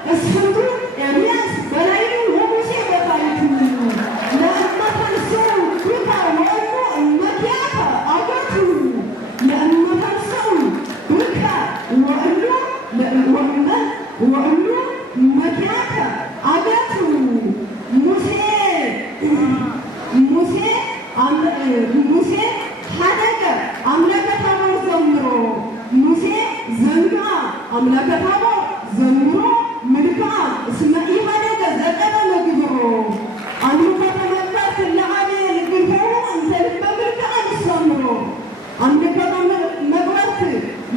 Esfundo, é minha, para ir no mundo, se vai para ሙሴ ሀደገ አምላከ ታቦር ዘምሮ ሙሴ ዘንግዓ አምላከ ታቦር ዘምሮ ምልክዓ እስመ ኢሀደገ ዘቀደመ ግብሮ አምልኮ ተመልካት ለአቤል ግብሮ እንተ ልበ ምልክዓ ሰምሮ አምልኮ መግባት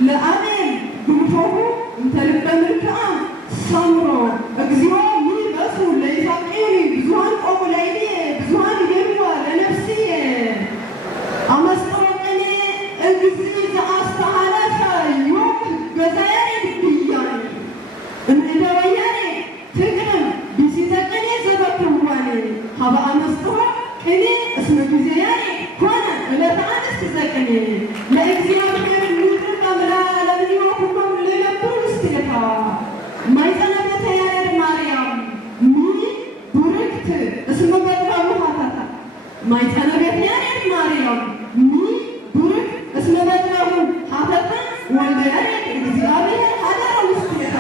ለአቤል ግብሮሁ እንተ ልበ ምልክዓ ሰምሮ እግዚኦ ሚበሱ ለይሳቅኒ ብዙኃን ቆሙ ላዕሌ ብዙኃን ይቤልዋ ለነፍስየ አመስጥሮቅኔ እግዚእ ዘአስተሃለፈ ዮም ገዛያኔ ብያኔ እንደ ወያኔ ትቅደም ቢሲተቅኔ ዘበክዋኔ ሀበ አመስጥሮ ቅኔ እስመ ጊዜያኔ ኮነ ዕለተ አንስት ዘቅኔ ለእግዚአብሔር ምድር በምላ ለምንዮ ሁሎም ለነብሩ ውስቴታ ማይጸነ ቤተ ያሬድ ማርያም ሚ ቡርክት እስመ በድባሙ ሀተታ ማይጸነ ቤተ ያሬድ ማርያም ሚ ቡርክ እስመ በድባሙ ሀተታ ወልደ ያሬድ እግዚአብሔር ሀደረ ውስቴታ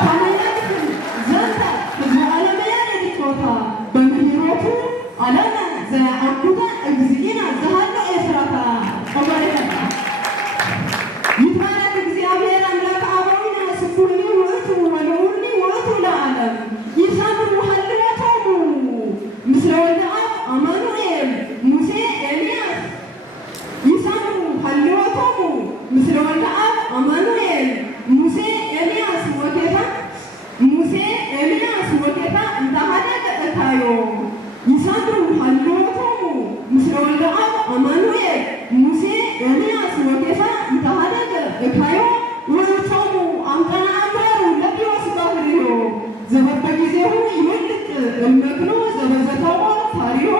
ከመያክል ዘንተ ህዝቡ ዓለመ ያሬድ ጾታ በምህሮቱ ዓለመ ዘአኩተ እግዚእነ ዘሃሎ ኤፍራታ ቀበሬታ ይትባረክ እግዚአብሔር አምላከ አበዊነ ስቡሕኒ ውእቱ ወልዑልኒ ውእቱ ለዓለም ይሰምሩ ሀልወቶሙ ምስለ ወልደ አብ አማኑኤል ሙሴ ኤልያስ ይሰምሩ ሀልወቶሙ ምስለ ወልደ አብ አማኑኤል ሙሴ ኤልያስ ወኬታ ሙሴ ኤልያስ ወኬታ እንተ ሀደገ እታዮ ይሰምሩ ሀልወቶሙ ምስለ ወልደ አብ አማኑኤል ሙሴ ኤልያስ ወኬታ እንተ ሀደገ እታዮ ውእቶሙ አምጠነ አምራሩ ለቢዎስ ባህርዮ ዘበበጊዜሁ ይወልቅ እምክኖ ዘበዘተዎ ታሪዮ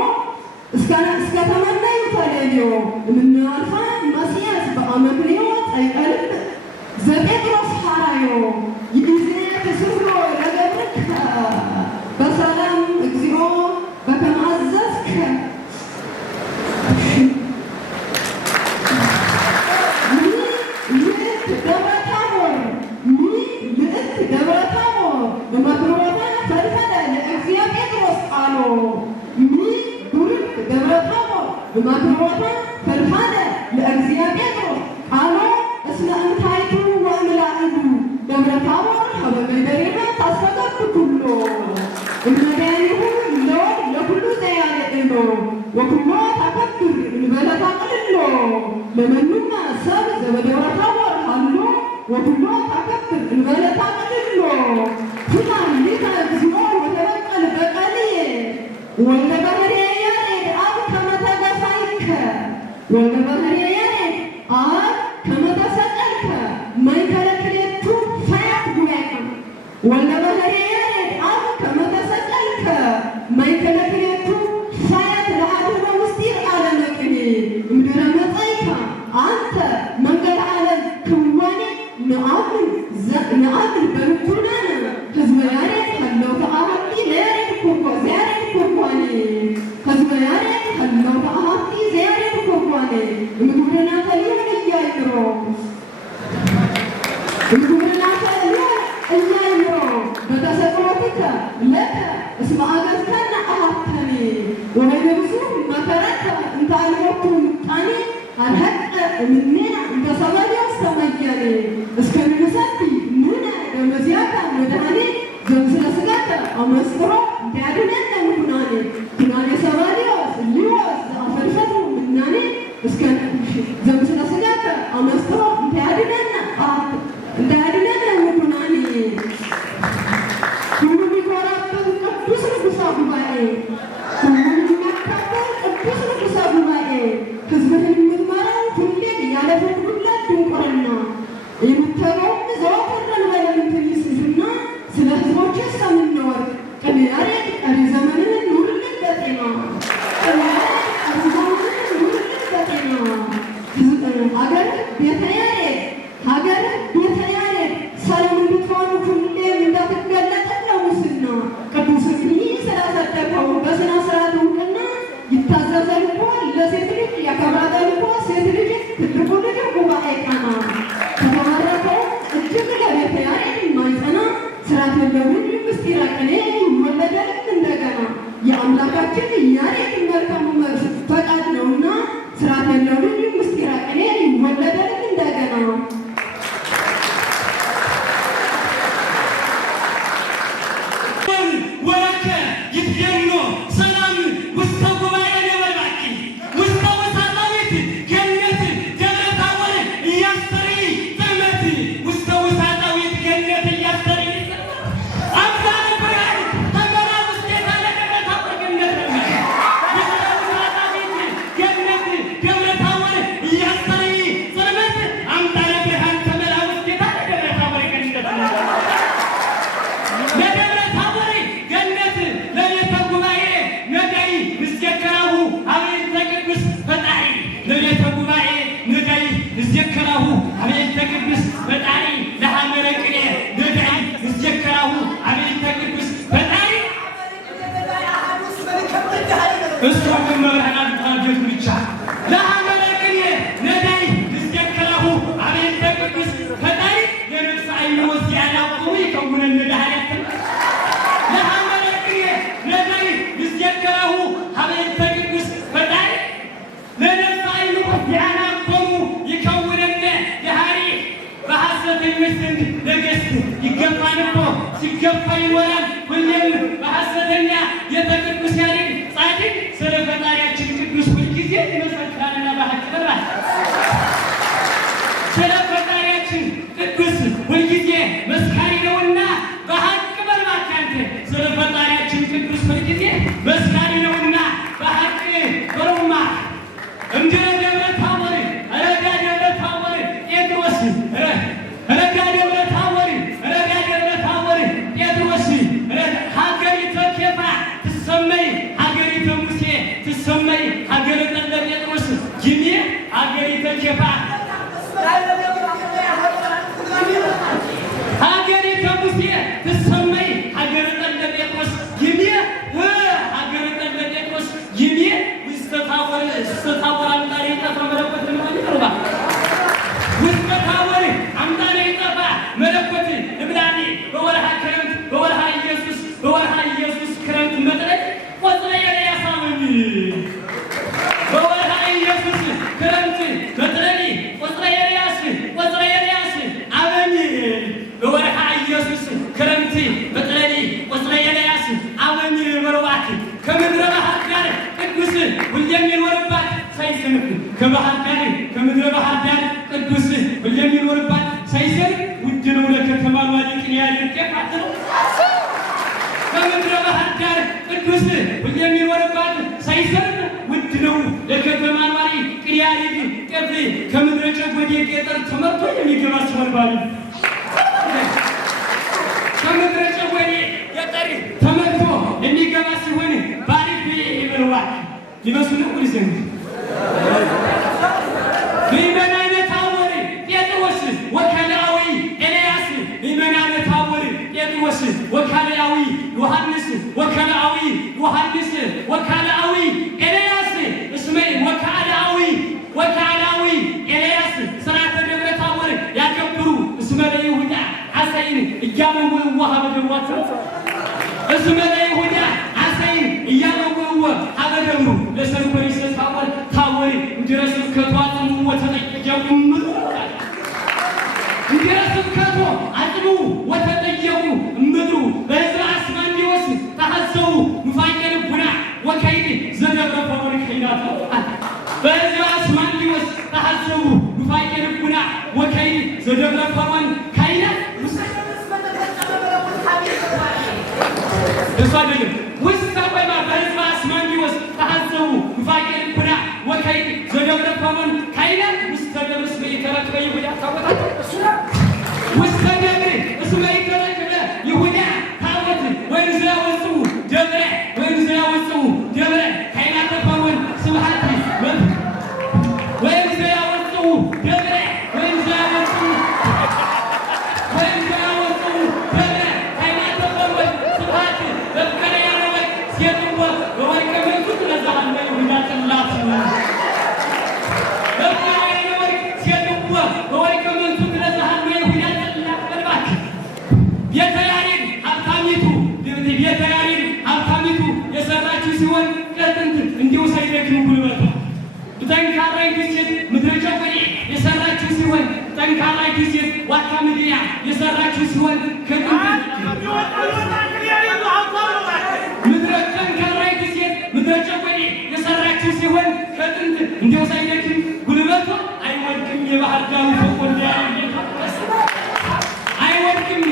እስከ ተመነዩ ተሌልዮ እምነ አልፋ ማስያስ በአመክንዮ ጠይቀልብ ዘጴጥሮስ ሐራዮ ይእዜ ተስብሮ ለገብርከ በሰላም እግዚኦ በከመ አዘዝከ ደብረ ታቦር ምልዕት ደብረ ታቦር በመክሮታ ፈድፈደ ለእግዚአ ጴጥሮስ ቃሎ ቡርክ ደብረ ታቦር በመክሮታ ፈድፈደ ለእግዚአ ጴጥሮስ ቃሎ እስመ እምታይቱ ወእምላእዱ ደብረ ታቦር ሀበ ገደሬና ታስተጋብ ኩሎ እምነዳይሁ ለወድ ለኩሉ ዘያለእሎ ወኩሎ ታከብር እንበለ ታቅልሎ ለመኑማ ሰብ ዘበደብረ ታቦር ሃሎ ወኩሎ ታከብር እንበለ ታቅልሎ ፍታን ሊተ እግዚኦ ወተበቀል በቀልየ ወልደ ባህርየ ያሬድ አብ ከመ ተገፋይከ ወልደ ባህርየ ያሬድ አብ ከመ ተሰቀልከ ማእከለ ክልኤቱ ፈያት ጉባኤከ ወልደ ባህርየ ያሬድ አብ ከመ ተሰቀልከ ማእከለ ክልኤቱ ፈያት ለአድኅኖ ምስጢር ዓለመ ቅኔ እምድኅረ መጻእከ አንተ መንገለ ዓለም ክዋኔ ነአምን በልቡናነ ህዝበ ያሬድ ሀለወ አሐቲ ለያሬድ ኩርኮ ዘያሬድ ኩርኳኔ ህዝበ ያሬድ ሀለወ አሐቲ ዘያሬድ ኩርኳኔ እምግብርና ከሊሆን እያይምሮ እምግብርናከ እያይምሮ በተሰቅሎትከ ለከ እስመ አገዝከነ አሐተኔ ወበይነ ብዙኅ መከረከ እንተ አልቦቱ ምጣኔ አርሐቀ እምኔነ እንተ ሰማርያስ ተመየኔ እስከ ንንሰቲ ምነ ደመዚአከ መድኃኔ ዘምስለ ሥጋከ አመስጥሮ እንቲያድኅነነ እምኩናኔ ኩናኔ ሰማርያስ ሊወስ ዘአፈልፈቱ ምናኔ እስከ ዘምስለ ሥጋከ አመስጥሮ እንቲያድኅነነ እምኩናኔ ሁሉን የሚኮራበት ቅዱስ ንጉሠ ጉባኤ ሁሉን የሚያከብር ቅዱስ ንጉሠ ጉባኤ ሕዝብህን የምትመራው ሁሌም ያለ ፍርዱለት ድንቁርና የምትተወውም ዘወትር እንበለ ምንትይስፍና ስለ ሕዝቦችህ ሰምነወርቅ ቅኔ ያሬድ ቀሪ ዘመንህን ኑርልን በጤና ቅኔ ያሬድ ቀሪ ዘመንህን ኑርልን በጤና ሀገርህ ቤተ ያሬድ ሀገርህ ቤተ ያሬድ ሰላም እንድትሆን ሁሌም እንዳትገለጥ ለሙስና ቅዱስ እግርህ ስላጸደቀው በሥነ ሥርዓት እውቅና ይታዘዛል እኮ ለሴት ልጅ ያከብራታል እኮ ሴት ልጅ ትልቁ ልጅ ጉባኤ ቃና ከተመረቀው እጅግ ለቤተ ያሬድ የማይጸና ስርዓት የለው ልጅ ምስጢረ ቅኔ ይወለዳል እንደገና የአምላካችን ያሬድ መልካሙ ፈቃድ ነውና እሱ ግን መብርሃን ታጀት ብቻ ለሐመለክኔ ነዳይ ዝከራሁ አቤት ቅዱስ ፈጣሪ ለነፍስ አይወስ ያላቁ ይከውን እንደሃለት ለሐመለክኔ ነዳይ ዝከራሁ አቤት ቅዱስ ፈጣሪ ለነፍስ አይወስ ያላቁ ይከውን እንደሃሪ በሐሰት የሚስት ነገስት ይገባል እኮ ሲገባ ይወራል ሁሌም በሐሰተኛ የተቅዱስ ያሬድ ጻድቅ ስለ ፈጣሪያችን ቅዱስ ሁልጊዜ ይመሰክራልና በሐቅ ይበራል። ስለ ፈጣሪያችን ቅዱስ ሁልጊዜ መስካሪ ነውና በሐቅ በልባክ አንተ ስለ ፈጣሪያችን ቅዱስ ሁልጊዜ መስካሪ ነውና በሐቅ በሮማ እንደ ደብረ ታቦር ረጋ ደብረ ታቦር ጴጥሮስ ረጋ ደብረ ታቦር ረጋ ደብረ ታቦር ጴጥሮስ ሀገሪተ ኬፋ ትሰመይ ሀገሪተ ሙሴ ትሰመይ ሀገሪተ ጴጥሮስ ጅሜ ሀገሪተ ኬፋ ሀገሪተ ሙሴ ትሰመይ ሀገሪተ ጴጥሮስ ጅሜ ሀገሪተ ጴጥሮስ ጅሜ ውስተ ታቦር አምጣኔ ጠፋ መለኮት ለማለት ነው ውስተ ታቦር አምጣኔ ጠፋ መለኮት እብላኔ በወርሃ ክረምት በወርሃ ኢየሱስ ክረምት መጥለቅ ቆጥረ ያሳመኝ በወርሃ ኢየሱስ ክረምት መጥለቅ ቆጥረ ያስ አበኝ በወርሃ ኢየሱስ ክረምት መጥለቅ ቆጥረ ያስ አበኝ በረዋት ከምድረ ባህር ጋር ቅዱስ የሚኖርባት ሳይሰንፍ ከባህር ጋር ከምድረ ባህር ጋር ቅዱስ የሚኖርባት ሳይሰንፍ ውድ ነው ለከተማ ማሊቅን ያልከፋት ነው ከምድረ ባህር ጋር ቅዱስ የሚኖርባት ሳይሰንፍ ውድ ነው ለከተማ ማሊ ቅያሪድ ቀፍ ከምድረ ጨጎዴ ቄጠር ተመርቶ የሚገባ ሲሆን ከምድረ ጨጎዴ ቄጠር ተመርቶ የሚገባ ሲሆን ባሪክ ይበልዋል ይመስሉ ሁሉ በመናነ ታቦር ጴጥሮስ ወከላዊ ኤልያስ በመናነ ታቦር ጴጥሮስ ወከላዊ ዮሐንስ ወከላዊ ኤልያስ እስመይ ወከላዊ ኤልያስ ሥርዓተ ደብረ ታቦር ያከብሩ እስመ ለይሁዳ አሳይን እያመው ወሃበ ደዋት እስመ ለይሁዳ አሳይን እያመው አበደሙ ለሰርኮሪስ ታቦር እንዲረስም ከቷጥሙ ወተጠየቁ እንዲረስም ከቷ አጥሙ ወተጠየቁ ምድሩ በሕዝበ አስማንዲዎስ ተሐሰቡ ሙፋቄር ቡና ወከይድ ዘደብረ ታቦር ከይዳት በሕዝበ አስማንዲዎስ ተሐሰቡ ሙፋቄር ቡና ወከይድ ዘደብረ ታቦር ከይዳት እሷ አይደለም ውስጥ ቆይማ በሕዝበ አስማንዲዎስ ተሐሰቡ ሙፋቄር ቡና ወከይድ ዘደብረ ታቦር ከይዳት ውስጥ ደብረስ በይከራት በይሁዳ ታቦታ ውስጥ ደብረ እስመ ይከራከለ ይሁዳ ታቦት ወንዝ ያወጡ ደብረ ከይናተ ታቦር ስብሐት ወንዝ ያወጡ ደብረ ከይናተ ታቦር ስብሐት በፍቅረ ያረወቅ ሴትወ በወርቀ መንኩት ለዛሃን በይሁዳ ጥላት ሲሆን ለጥንት እንዲሁ ሳይደክሙ ጉልበቷ ጠንካራ ጊዜ ምድረ ጨጎዴ የሰራችው ሲሆን ጠንካራ ጊዜ ዋካ ምድያ የሰራችው ሲሆን ጠንካራ ጊዜ ምድረ ጨጎዴ የሰራችው ሲሆን ከጥንት እንዲሁ ሳይደክም ጉልበቷ አይወድቅም የባህር ዳሩ ተቆዳ አይወድቅም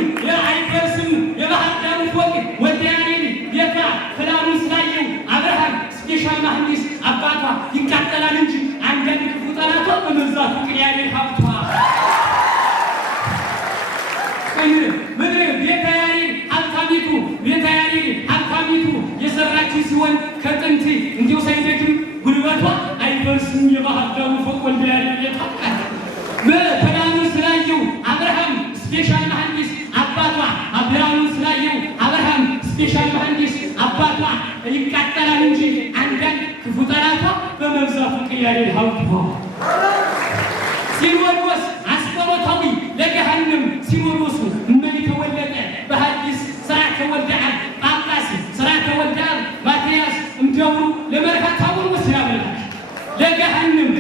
አይፈርስም የባህር ዳሩ ፎቅ ወዲያኔን የካ ፍላኑ ስላየው አብርሃም ስፔሻል መሐንዲስ አባቷ ይቃጠላል እንጂ አንዳንድ ክፉ ጠላቷ በመብዛቱ ቅያኔ ሀብቷ ምድር ቤተ ያሬድ ሀብታሚቱ የሰራችው ሲሆን ከጥንት እንዲሁ ሳይደክም ጉልበቷ አይፈርስም የባህር ዳሩ ፎቅ ወዲያኔን የታቃል ፍላኑ ስላየው አብርሃም ስፔሻል መሐንዲስ አባቷ ፍላኑ ስላየው አብርሃም ስፔሻል መሐንዲስ አባቷ ይቃጠላል እንጂ አንዳንድ ክፉ ጠላቷ በመብዛቱ ቅያሬ ሀብቷ ሲኖዶስ አስቆሮታዊ ለገሃነም ሲኖዶሱ እመኒ ተወለጠ በሐዲስ ስርዓተ ወልደአብ ጳጳስ ስርዓተ ወልደአብ ማትያስ እምደብሩ ለመርካታ ወርወስ ያበላል ለገሃነም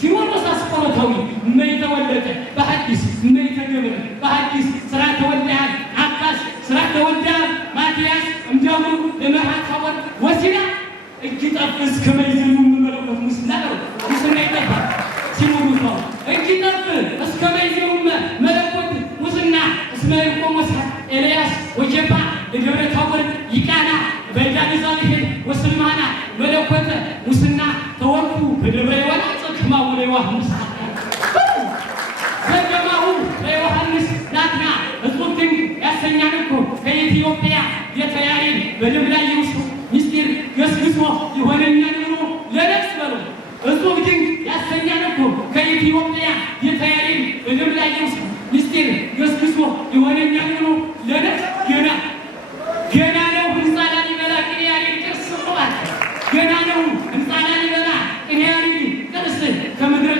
ሲኖዶስ አስቆሮታዊ እመኒ ተወለጠ በሐዲስ እመኒ ተገብረ በሐዲስ ስርዓተ ወልደአብ ጳጳስ ስርዓተ ወልደአብ ማትያስ እምደብሩ ለመርካታ ወርወስ እጅጠፍ እስከመይዘኑ መመለከት ሙስና ይጠፋል ሲሞቱ እጅጠፍ እስከመይዘኑ መለኮት ሙስና እስመ ቆሞስ ኤልያስ ወጀባ ለደብረ ታቦር ይቃና በዳንዛ ይሄድ ወስልማና መለኮት ሙስና ተወኩ በደብረ ዮሐንስ ከማው ለዮሐንስ ዘገማሁ ለዮሐንስ ናትና እሱትን ያሰኛንኮ ከኢትዮጵያ የተያሪ በደብረ ይውስ ሚስጢር ገስግሶ ይሆነኛል ብሎ ለነፍስ በሉ እሱ ግን ያሰኛንኮ ከኢትዮጵያ የተያሪ በደብረ ይውስ ሚስጢር ገስግሶ ይሆነኛል ብሎ ለነፍስ ገና ነው ህንፃ ላሊበላ ቅኔያሪ ቅርስ ሆኗል። ገና ነው ህንፃ ላሊበላ ቅኔያሪ ቅርስ ከምድረ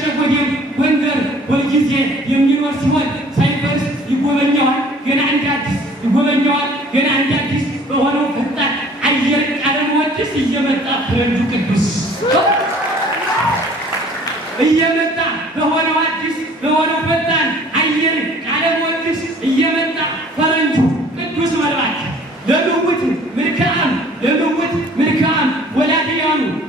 ጨጎዴም ጎንደር በጊዜ የሚኖር ሲሆን ሳይፈርስ ይጎበኘዋል። ገና እንደ አዲስ በሆነው ፈጣን አየር ቃለም ወድስ እየመጣ ፈረንጁ ቅዱስ እየመጣ በሆነው አዲስ በሆነው ፈጣን አየር ቃለም ወድስ እየመጣ ፈረንጁ ቅዱስ መልባት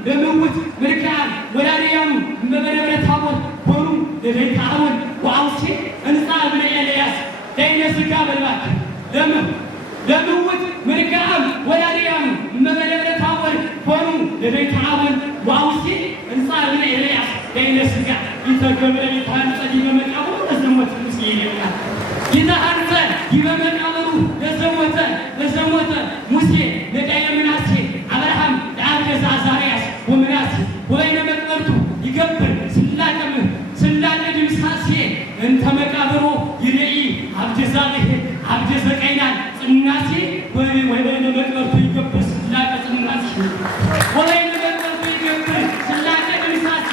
ለምውት ምልክዓም ወላዲያኑ እመበደብረ ታቦር ሆኑ ለቤተ አቡን ወአውሴ እንፃ እብነ ኤልያስ ዳይነ ሥጋ መልባት ለምውት ምልክዓም ወላዲያኑ እመበደብረ ታቦር ሆኑ ለቤተ አቡን ወአውሴ እንፃ እብነ ኤልያስ ዳይነ ሥጋ ይተገብረ ይታንጸ ዲበ መቃብሩ ለዘሞተ ሙሴ ይላል ይታንጸ ዲበ መቃብሩ ለዘሞተ ሙሴ ለዳይነ ምናሴ አብርሃም ለአብደ ዘአዛርያስ ወምናሴ ወይነ መቅበርቱ ይገብር ስላቀ ድምሳሴ እንተ መቃብሮ ይሬኢ አብደ ዛብሔር አብደ ዘቀይናን ጽናሴ ወይነ መቅበርቱ ይገብር ስላቀ ጽናሴ ወይነ መቅበርቱ ይገብር ስላቀ ድምሳሴ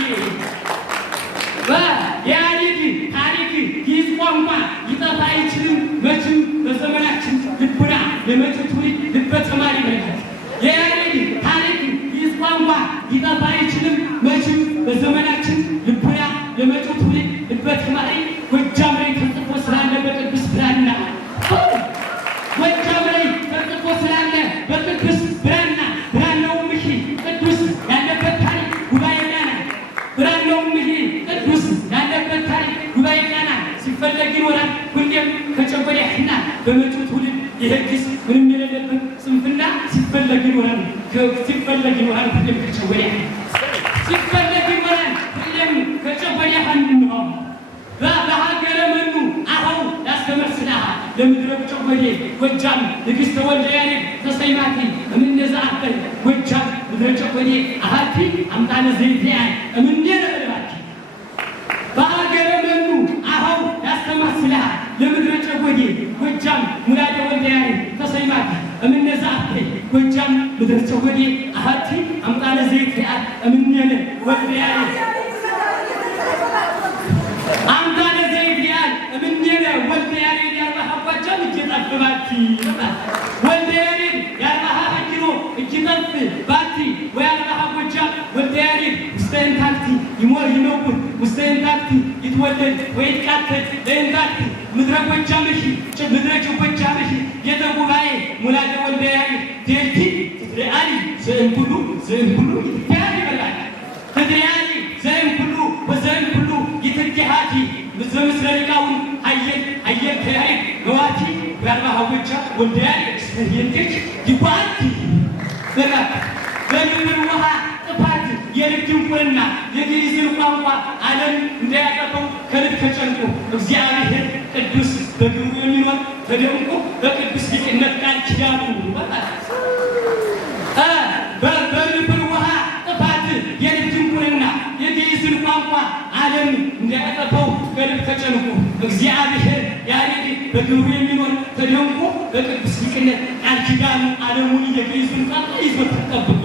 የያሬድ ታሪክ ይህ ቋንቋ ይጠፋ አይችልም መቼም በዘመናችን ልቡና ለመጪው ትውልድ ልበ ተማሪ ይሆናል። የያሬድ ታሪክ ይህ ቋንቋ ይጠፋ አይችልም መቼም በዘመናችን ልቡና ለመጪው ትውልድ ልበ ተማሪ ጎጃም ላይ ተጽፎ ስላለ በቅዱስ ብራና ብራናውም ይሄ ቅዱስ ያለበት ታሪክ ጉባኤ ቃና ብራናውም ይሄ ቅዱስ ያለበት ታሪክ ጉባኤ ቃና ሲፈለግ ይኖራል ሁሌም ከጨጎዴያና በመጪው ትውልድ የህግስ ምንም የሌለበት ስንፍና ሲፈለግ ይኖራል ሁሌም ከጨጎዴያ ሲፈለግ ይኖራል ሁሌም ከጨጎዴያ ነው በሀገረ መኑ አኸው ያስተምር ስላሃ ለምድረ ጨጎዴ ጎጃም ንግሥተ ወልደ ያሬድ ተሰይማቲ እምነዛ አበል ጎጃም ምድረ ጨጎዴ አሃቲ አምጣነ ዘይትያ እምኔነ በልባቲ በሀገረ መኑ አኸው ያስተምር ስላሃ ለምድረ ጨጎዴ ጎጃም ሙላደ ወልደ ያሬድ ተሰይማቲ እምነዛ አበል ጎጃም ምድረ ጨጎዴ አሃቲ አምጣነ ዘይትያ እምኔነ ወልደ ያሬድ አምጣነ ዘይትያል እምኔነ ወልደ ያሬድ ያርባሃ ጎጃም እጅጠፍ ባቲ ወልደ ያሬድ ያርባሃ ኪሎ እጅጠፍ ባቲ ወያርባሃ ጎጃም ወልደ ያሬድ ውስተ እንታክቲ ይመውት ውስተ እንታክቲ ይትወለድ ወይትቃተል ለእንታክቲ ምድረ ጎጃምሽ ምድረ ጎጃምሽ ቤተ ጉባኤ ሙላደ ወልደ ያሬድ ዴልቲ ትድሪአሊ ዘእንኩሉ ይትካሄድ ይበላል ትድሪአሊ ዘእንኩሉ ወዘእንኩሉ ይትካሄድ በዘምስለ ሊቃውን አየር ተያይ ነዋቲ ያርባሃ ጎጃም ወልደ ያሬድ ስፈየንቴች ይባቲ በምድር ውሃ ጥፋት የልብ ድንቁርና የግዕዝን ቋንቋ ዓለም እንዳያጠፋው ከልብ ተጨንቆ እግዚአብሔር ቅዱስ በግብሩ የሚኖር ተደንቆ በቅዱስ ሊቅነት ቃል ኪዳኑ በምድር ውሃ ጥፋት የልብ ድንቁርና የግዕዝን ቋንቋ ዓለም እንዳያጠፋው ከልብ ተጨንቆ እግዚአብሔር ያሬድ በግብሩ የሚኖር ተደንቆ በቅዱስ ሊቅነት ቃል ኪዳኑ ኪዳኑ ዓለሙን የግዕዙን ቋንቋ ይዞት ጠብቆ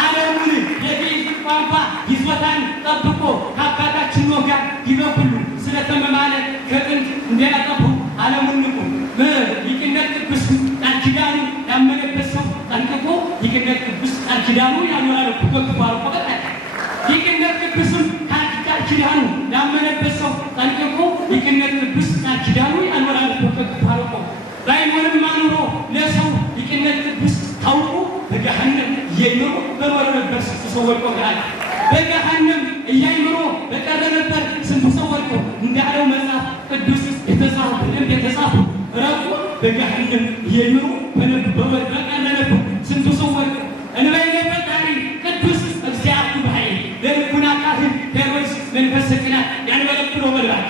ዓለሙን የግዕዙን ቋንቋ ይዞታን ጠብቆ ከአባታችን ኖህ ጋር ይበኩሉ ስለተመማለ ከጥንት እንዲያጠፉ ዓለሙን ንቁ ሊቅነት ቅዱስ ቃል ኪዳኑ ያመነበት ሰው ጠንቅቆ ሊቅነት ቅዱስ ቃል ኪዳኑ ያኖራል ከክፉ አርቆ ሊቅነት ቅዱስም ቃል ኪዳኑ ያመነበት ሰው ጠንቅቆ ሊቅነት ቅዱስ ቃል ኪዳኑ ያኖራል ከክፉ አርቆ ባይኖርም አኑሮ ለሰው ሊቅነት ቅዱስ ታውቆ በገሃነም እያይምሮ በኖረ ነበር ስንቱ ሰው ወድቆ ገሃል በገሃነም እያይምሮ በቀረ ነበር ስንቱ ሰው ወድቆ እንዳለው መጽሐፍ ቅዱስ የተጻፈ በደንብ የተጻፈ ረቁ በገሃነም እያይምሮ በቀረ ነበር ስንቱ ሰው ወድቆ እንበይነ ፈጣሪ ቅዱስ እግዚአብሔር በኃይል ለልቡና ካህን ሄሮድስ መንፈስ ቅናት ያንበለብሎ በላች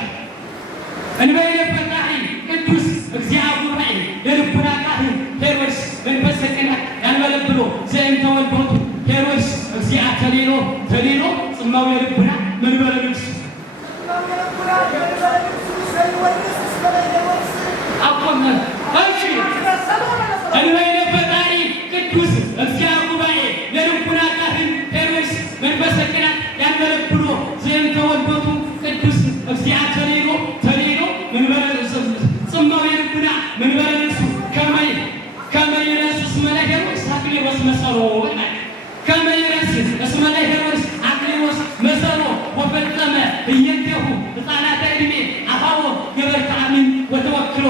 እንበይነ ፈጣሪ ቅዱስ እግዚአብሔር በኃይል ለልቡና ካህን ሄሮድስ መንፈስ ቅናት ያንበለብሎ ዘእንተ ወልዶቱ ሄሮድስ እግዚአብሔር ተሌሎ ጽማው የልቡና መንበረ ንግሥ አቆመ እሺ እንበይነ ፈጣሪ ቅዱስ እግዚአብሔር በኃይል ለልቡና ካህን ሄሮድስ መንፈስ ቅናት ያንበለብሎ ዘእንተ ወልዶቱ ቅዱስ እግዚአብሔር ተሌሎ መንበረ ጽማው የልቡና መንበረ ንግሥ ከመይረስ እስመ ለሄሮድስ አክሊሮስ መሰሮ ከመይረስ እስመ ለሄሮድስ አክሊሮስ መሰሮ ወፈጸመ እየንቴሁ ሕፃናተ ዕድሜ አፋዎ ገበርተ አሚን ወተወክሎ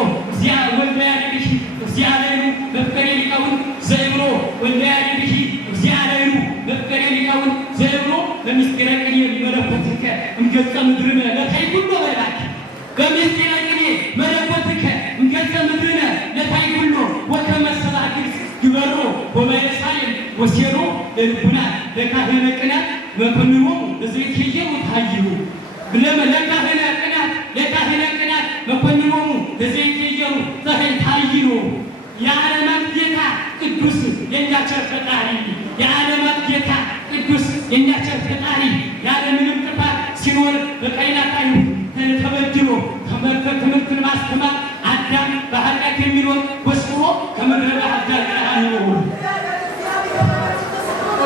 ወልደ ያድኅ እግዚአብሔሩ መፍቀሬ ሊቃውንት ዘእብሮ ወልደ ያድኅ እግዚአብሔሩ መፍቀሬ ሊቃውንት ዘእብሮ በምስጢረ ቅኔ መለኮትከ እምገጸ ምድርነ ለታይ ሁሉ በላክ በምስጢረ ቅኔ መለኮትከ እምገጸ ምድርነ ለታይ ሁሉ ወከመ ሰብአ ግብፅ ግበሮ ወበየሳሌም ወሴሮ ለልቡና ለካህነ ቅናት መኮንኖሙ ለዘይትየው ታይሁ ለካህነ ቅናት መኮንኖሙ ለዘይትየው ታይሁ የዓለማት ጌታ ቅዱስ የእኛ ቸር ፈጣሪ የዓለማት ጌታ ቅዱስ የእኛ ቸር ፈጣሪ ያለምንም ጥፋት ሲኖር በቃይናት አይሁድ ተበድሎ ትምህርትን ማስተማር አዳም በኃጢአት የሚኖር ወስሮ ከምድረ በዳ ቀራንዮ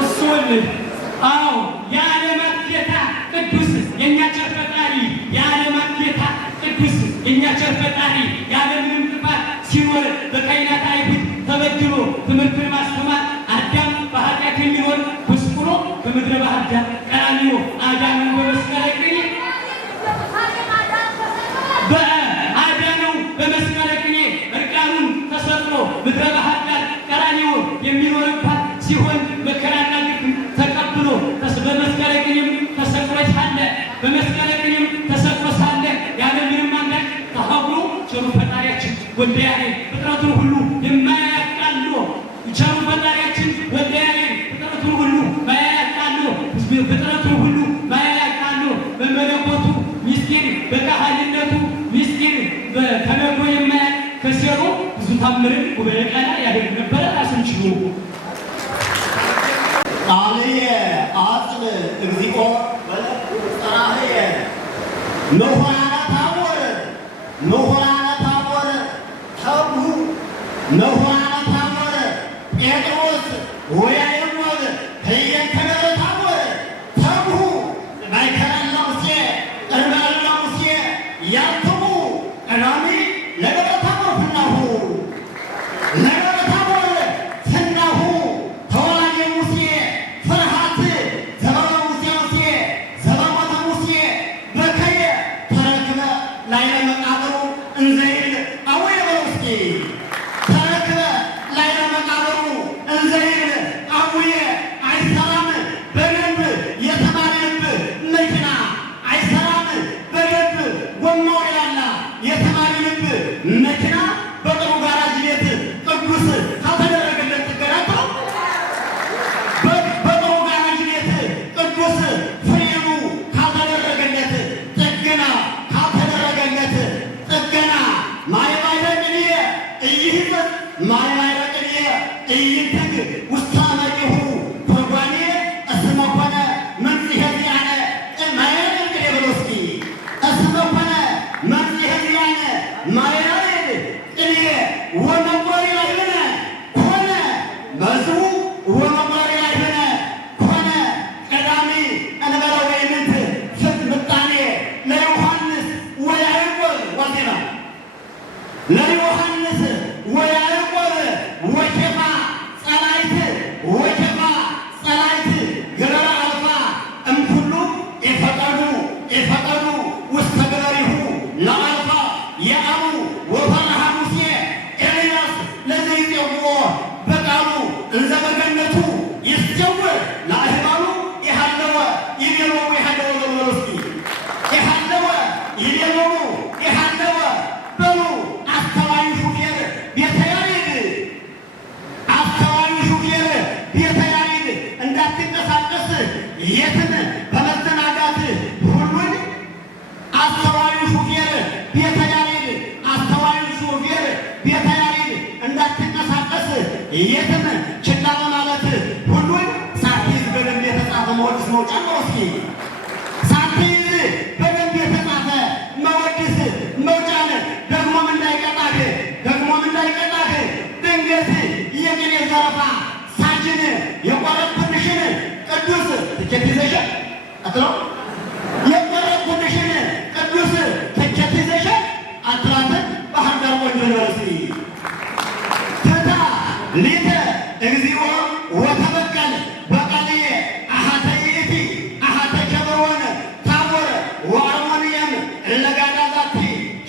እሱን አዎ የዓለማት ጌታ ቅዱስ የእኛ ቸር ፈጣሪ የዓለማት ጌታ ቅዱስ የእኛ ቸር ፈጣሪ ያለምንም ጥፋት ሲኖር በቃይናት አይሁድ ተበድሎ ትምህርትን ማስተማር አዳም በኃጢአት የሚኖር ወስሮ ከምድረ በዳ ቀራንዮ አዳምን በመስቀለ ቅኔ በመስቀለ ቅኔ እርቃኑን ተሰቅሎ ምድረ በዳ ቀራንዮ የሚኖርባት ሲሆን መከራና ግፍ ተቀብሎ በመስቀለ ቅኔም ተሰቅሎ ሳለ ያለምንም አንዳች ተሀብሎ ቸሩ ፈጣሪያችን ወልደ ያሬድ ፍጥረቱን ሁሉ የማያቃሎ ቸሩ ፈጣሪያችን ወልደ ያሬድ ፍጥረቱን ሁሉ ማያቃሎ ፍጥረቱን ሁሉ ማያቃሎ በመለኮቱ ምስጢር በካህንነቱ ምስጢር ተነግሮ የማያልቅ ከሴሮ ብዙ ታምርን ጉባኤ ቃና ያደርግ ነበረ። ራሱን ችሎ ቃልየ አጽን እግዚኦ ወለጸራህየ ኖሆናነ ታቦር ተብሁ ኖሆናነ ታቦር ጴጥሮስ ወያዕቆብ ህየንተ ገብረ ታቦር ተብሁ ማእከለ ሙሴ ቅድመ ሙሴ ያልትሙ ቀዳሚ ለገብረ ታቦር ፍናሁ ለገብረ ታቦር ፍናሁ ተወላዲ ሙሴ ፍርሃት ዘበመ ሙሴ ዘበሞተ ሙሴ በከየ ተረክበ ላዕለ መቃብሩ እንዘ ይብል አቡየ በውስጤ ተረክበ ላዕለ መቃብሩ እንዘ ይብል አቡየ አይሰራም በደንብ የተባለ ልብ መኪና አይሰራም በደንብ ጎማው ያላ የተባለ ልብ መኪና በጥሩ ጋራጅ ቤት ቅዱስ ካልተደረገለት ትገራቸው በጥሩ ጋራጅ ቤት ቅዱስ ፍሬሙ ካልተደረገለት ጥገና ካልተደረገለት ጥገና ማይባይረቅንየ እይህት ማይባይረቅንየ እይትግ ውስተ መቂሁ ተጓኔ እስመ ኮነ መንጽሔ ዚአነ ማይረቅን ብሎ እስኪ እስመ ኮነ መንጽሔ ዚአነ ማይረቅን ቅኔ ወመቆሪ ላይብነ በስሙ ወመማሪያ ይሆነ ኮነ ቀዳሚ እንበለ ወይምንት ፍት ምጣኔ ለዮሐንስ ወያዕቆብ ወዜና ለዮሐንስ ወያዕቆብ ወኬፋ ጸላይት ወኬፋ ጸላይት ገረራ አልፋ እምኩሉ የፈቀዱ ውስተ ገበሪሁ ለአልፋ የአሙ ወፈርሃ ሙሴ ኤልያስ ለዘይጼውዖ በቃሉ እንዘ በገነቱ ይስጀውር ለአህባሉ የሃለወ ይቤሎሙ የሃለወ በሉ እስኪ የሃለወ ይቤሎሙ የሃለወ በሉ አስተዋይ ሹፌር ቤተ ያሬድ አስተዋይ ሹፌር ቤተ ያሬድ እንዳትንቀሳቀስ የትን በመዘናጋት ሁሉን አስተዋይ ሹፌር ቤተ ያሬድ አስተዋይ ሹፌር ቤተ ያሬድ እንዳትንቀሳቀስ የትን ችላ በማለት ሁሉን ሳትይዝ በደንብ የተጻፈ መወድስ መውጫ ነው። እስኪ ሳትይዝ በደንብ የተጻፈ መወድስ መውጫን ደግሞም እንዳይቀጣህ ድንገት የቅኔ ዘረፋ ሳጅን የቆረጥንሽን ቅዱስ ትኬት ይዘሻል አትለው የቆረጥንሽን ቅዱስ ትኬት ይዘሻል አትላትን ባህር ዳር ቆንጆ ዩኒቨርሲቲ ትታ ሊተ እግዚኦ ወተበቀል በቀልየ አሃተ ይእቲ አሃተ ኬብሮን ታቦር ወአርሞንየም እለጋዳ ዛቲ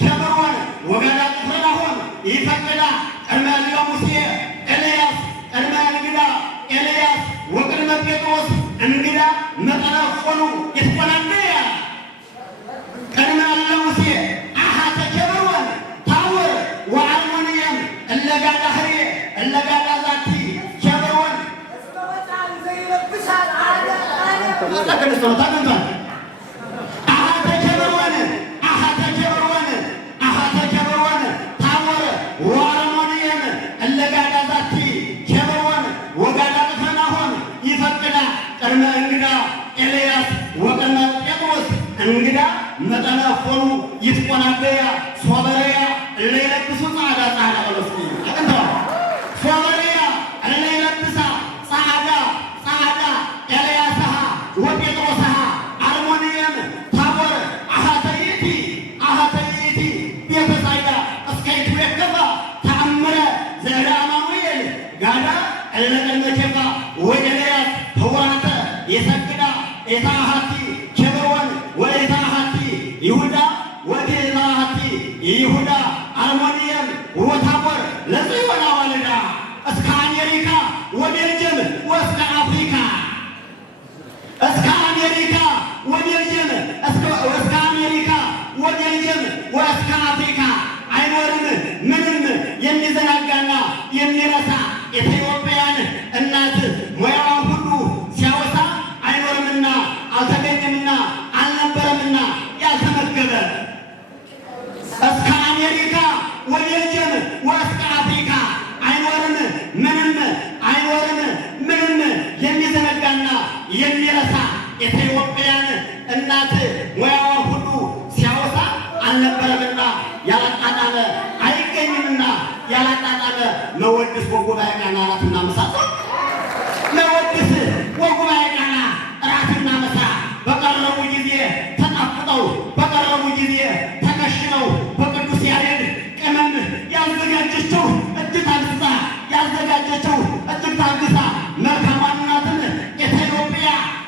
ኬብሮን ወጋዳ ቅፍርናሆም ይፈቅዳ ቅድመ እለ ሙሴ ኤልያስ ቅድመ እንግዳ ኤልያስ ወቅድመ ጴጥሮስ እንግዳ መጠነፎኑ ይትቆናነያ ቅድመ እለ ሙሴ አሃተ ኬብሮን ታቦር ወአርሞንየም እለጋዳ ህርየ እለጋዳ ዛቲ ኬብሮን ታገንቷል አሃተ ኬብሮን ታቦር ወአርሞንየም እለጋዳ ዛቲ ኬብሮን ወጋዳ ቅፍርናሆም ይፈቅዳ ቅድመ እንግዳ ኤልያስ ወቅድመ ጴጥሮስ እንግዳ መጠነፎኑ ይትቆናገያ ሶበረያ እለ ይለብሱ ጻዕዳ በለስኪ አቅንተዋል ሶበረያ እለ ይለብሳ ጻዕዳ ኤልያስሃ ወጴጥሮስሃ አርሞንየም ታቦር አሃተ ይእቲ ቤተ ሳይዳ እስከ ይትዌከፋ ተአምረ ዘእደ አማኑኤል ጋዳ እለ ቅድመ ኬፋ ወኤልያስ ህዋተ የሰግዳ ኤታሃቲ ኬብሮን ወኤታሃቲ ይሁዳ ወኤታሃቲ ይሁዳ አርሞንየም ወታቦር ለጽዮን አዋልዳ እስከ አሜሪካ ወቤልጅየም ወእስከ አፍሪካ እስከ አሜሪካ ወቤልጅየም እስከ አሜሪካ ወቤልጅየም ወእስከ አፍሪካ አይኖርም ምንም የሚዘናጋና የሚረሳ ኢትዮጵያን እናት ሙያዋን ሁሉ ሲያወሳ አይኖርምና አልተገኘምና አልነበረምና ያልተመገበ እስከ አሜሪካ ወቤልጅየም ወእስከ አፍሪካ አይኖርም ምንም የሚዘነጋና የሚረሳ ኢትዮጵያን እናት ሙያዋን ሁሉ ሲያወሳ አልነበረምና ያላጣጣመ አይገኝምና ያላጣጣመ መወድስ ወጉባኤ ቃና እራትና ምሳ መወድስ ወጉባኤ ቃና እራትና ምሳ በቀረቡ ጊዜ ተጣፍጠው በቀረቡ ጊዜ ተከሽነው በቅዱስ ያሬድ ቅመም ያዘጋጀችው እጅግ ታግሳ መልካሟን እናትን ኢትዮጵያ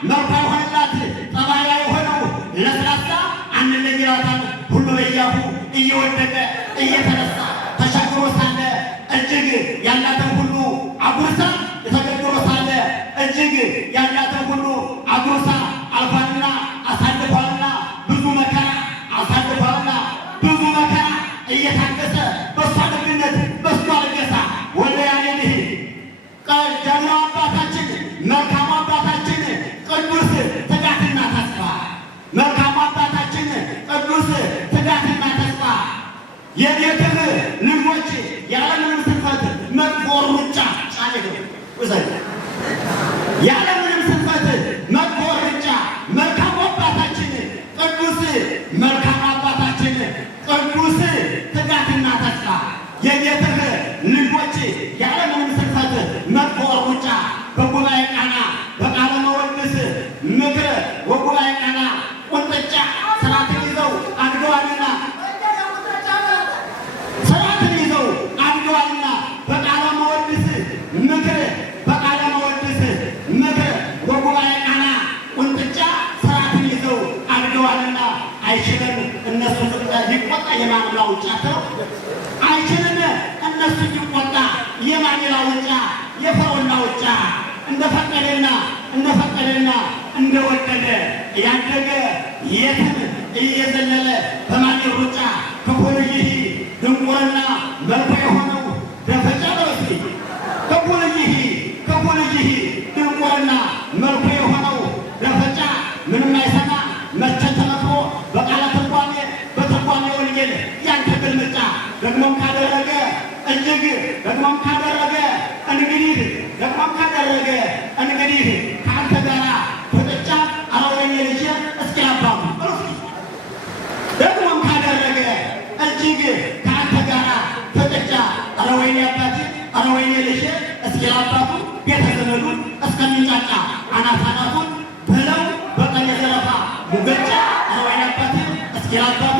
መልካም ሆነላት ጠባያ የሆነው ለስላሳ አንለይላታል ሁሉ በያፉ እየወደቀ እየተነሳ ተሻግሮ ሳለ እጅግ ያላትን ሁሉ አጉርሳ ተገግሮ ሳለ እጅግ ያላትን ሁሉ አጉርሳ አልፋልና አሳልፏልና ብዙ መከራ አሳልፏልና ብዙ መከራ እየታገሰ በሷ ደግነት በሷ ልገሳ ወደ ያሬድ ጀግናው አባታችን መልካሙ አባታችን ቅዱስ ትጋትና ተስፋ መልካሙ አባታችን ቅዱስ ትጋትና ተስፋ የቤትህ ልጆች ያለምንም ስንፈት መጥፎ ሩጫ ያለምንም ስንፈት መጥፎ ሩጫ መልካሙ አባታችን ቅዱስ መልካሙ አባታችን ቅዱስ ትጋትና ተስፋ የቤትህ ልጆች ያለምንም ስንፈት በሰልፍ ሩጫ በጉባኤ ቃና በቃለ መወድስ ምክር ወጉባኤ ቃና ቁንጥጫ ስርዓትን ይዘው አድገዋልና ስርዓትን ይዘው አድገዋልና በቃለ መወድስ ምክር በቃለ መወድስ ምክር ወጉባኤ ቃና ቁንጥጫ ስርዓትን ይዘው አድገዋልና አይችልም እነሱ ሊቆጣ የማንላ ውጫቸው አይችልም እነሱ ሊቆጣ የማንላ ውጫ የፈውና ውጫ እንደፈቀደና እንደወደደ ያደገ የትን እየዘለለ በማንል ሩጫ ከፖልይ ድንቁርና መልኩ የሆነው ደፈጫ በረሲ ከፖልይ ድንቁርና መልኩ የሆነው ደፈጫ ምንም አይሰማ መቼ ተመክሮ በቃለ ትርጓሜ በትርጓሜ ወንጌል ያንተ ግልምጫ ደግሞም ካደረገ እጅግ ደግሞም ካደረገ እንግዲህ ከአንተ ጋር ፍጥጫ አረወኝ ልጅ እስኪ አባቱ ደግሞም ካደረገ እጅግ ከአንተ ጋር ፍጥጫ አረወኝ አባቴ አረወኝ ልጅ እስኪ አባቱ ቤተ ዘመዱን እስከሚንጫጫ አናት አናቱን ብለው በቀኝ ዘረፋ ሙገጫ አረወኝ አባቴ እስኪ አባቱ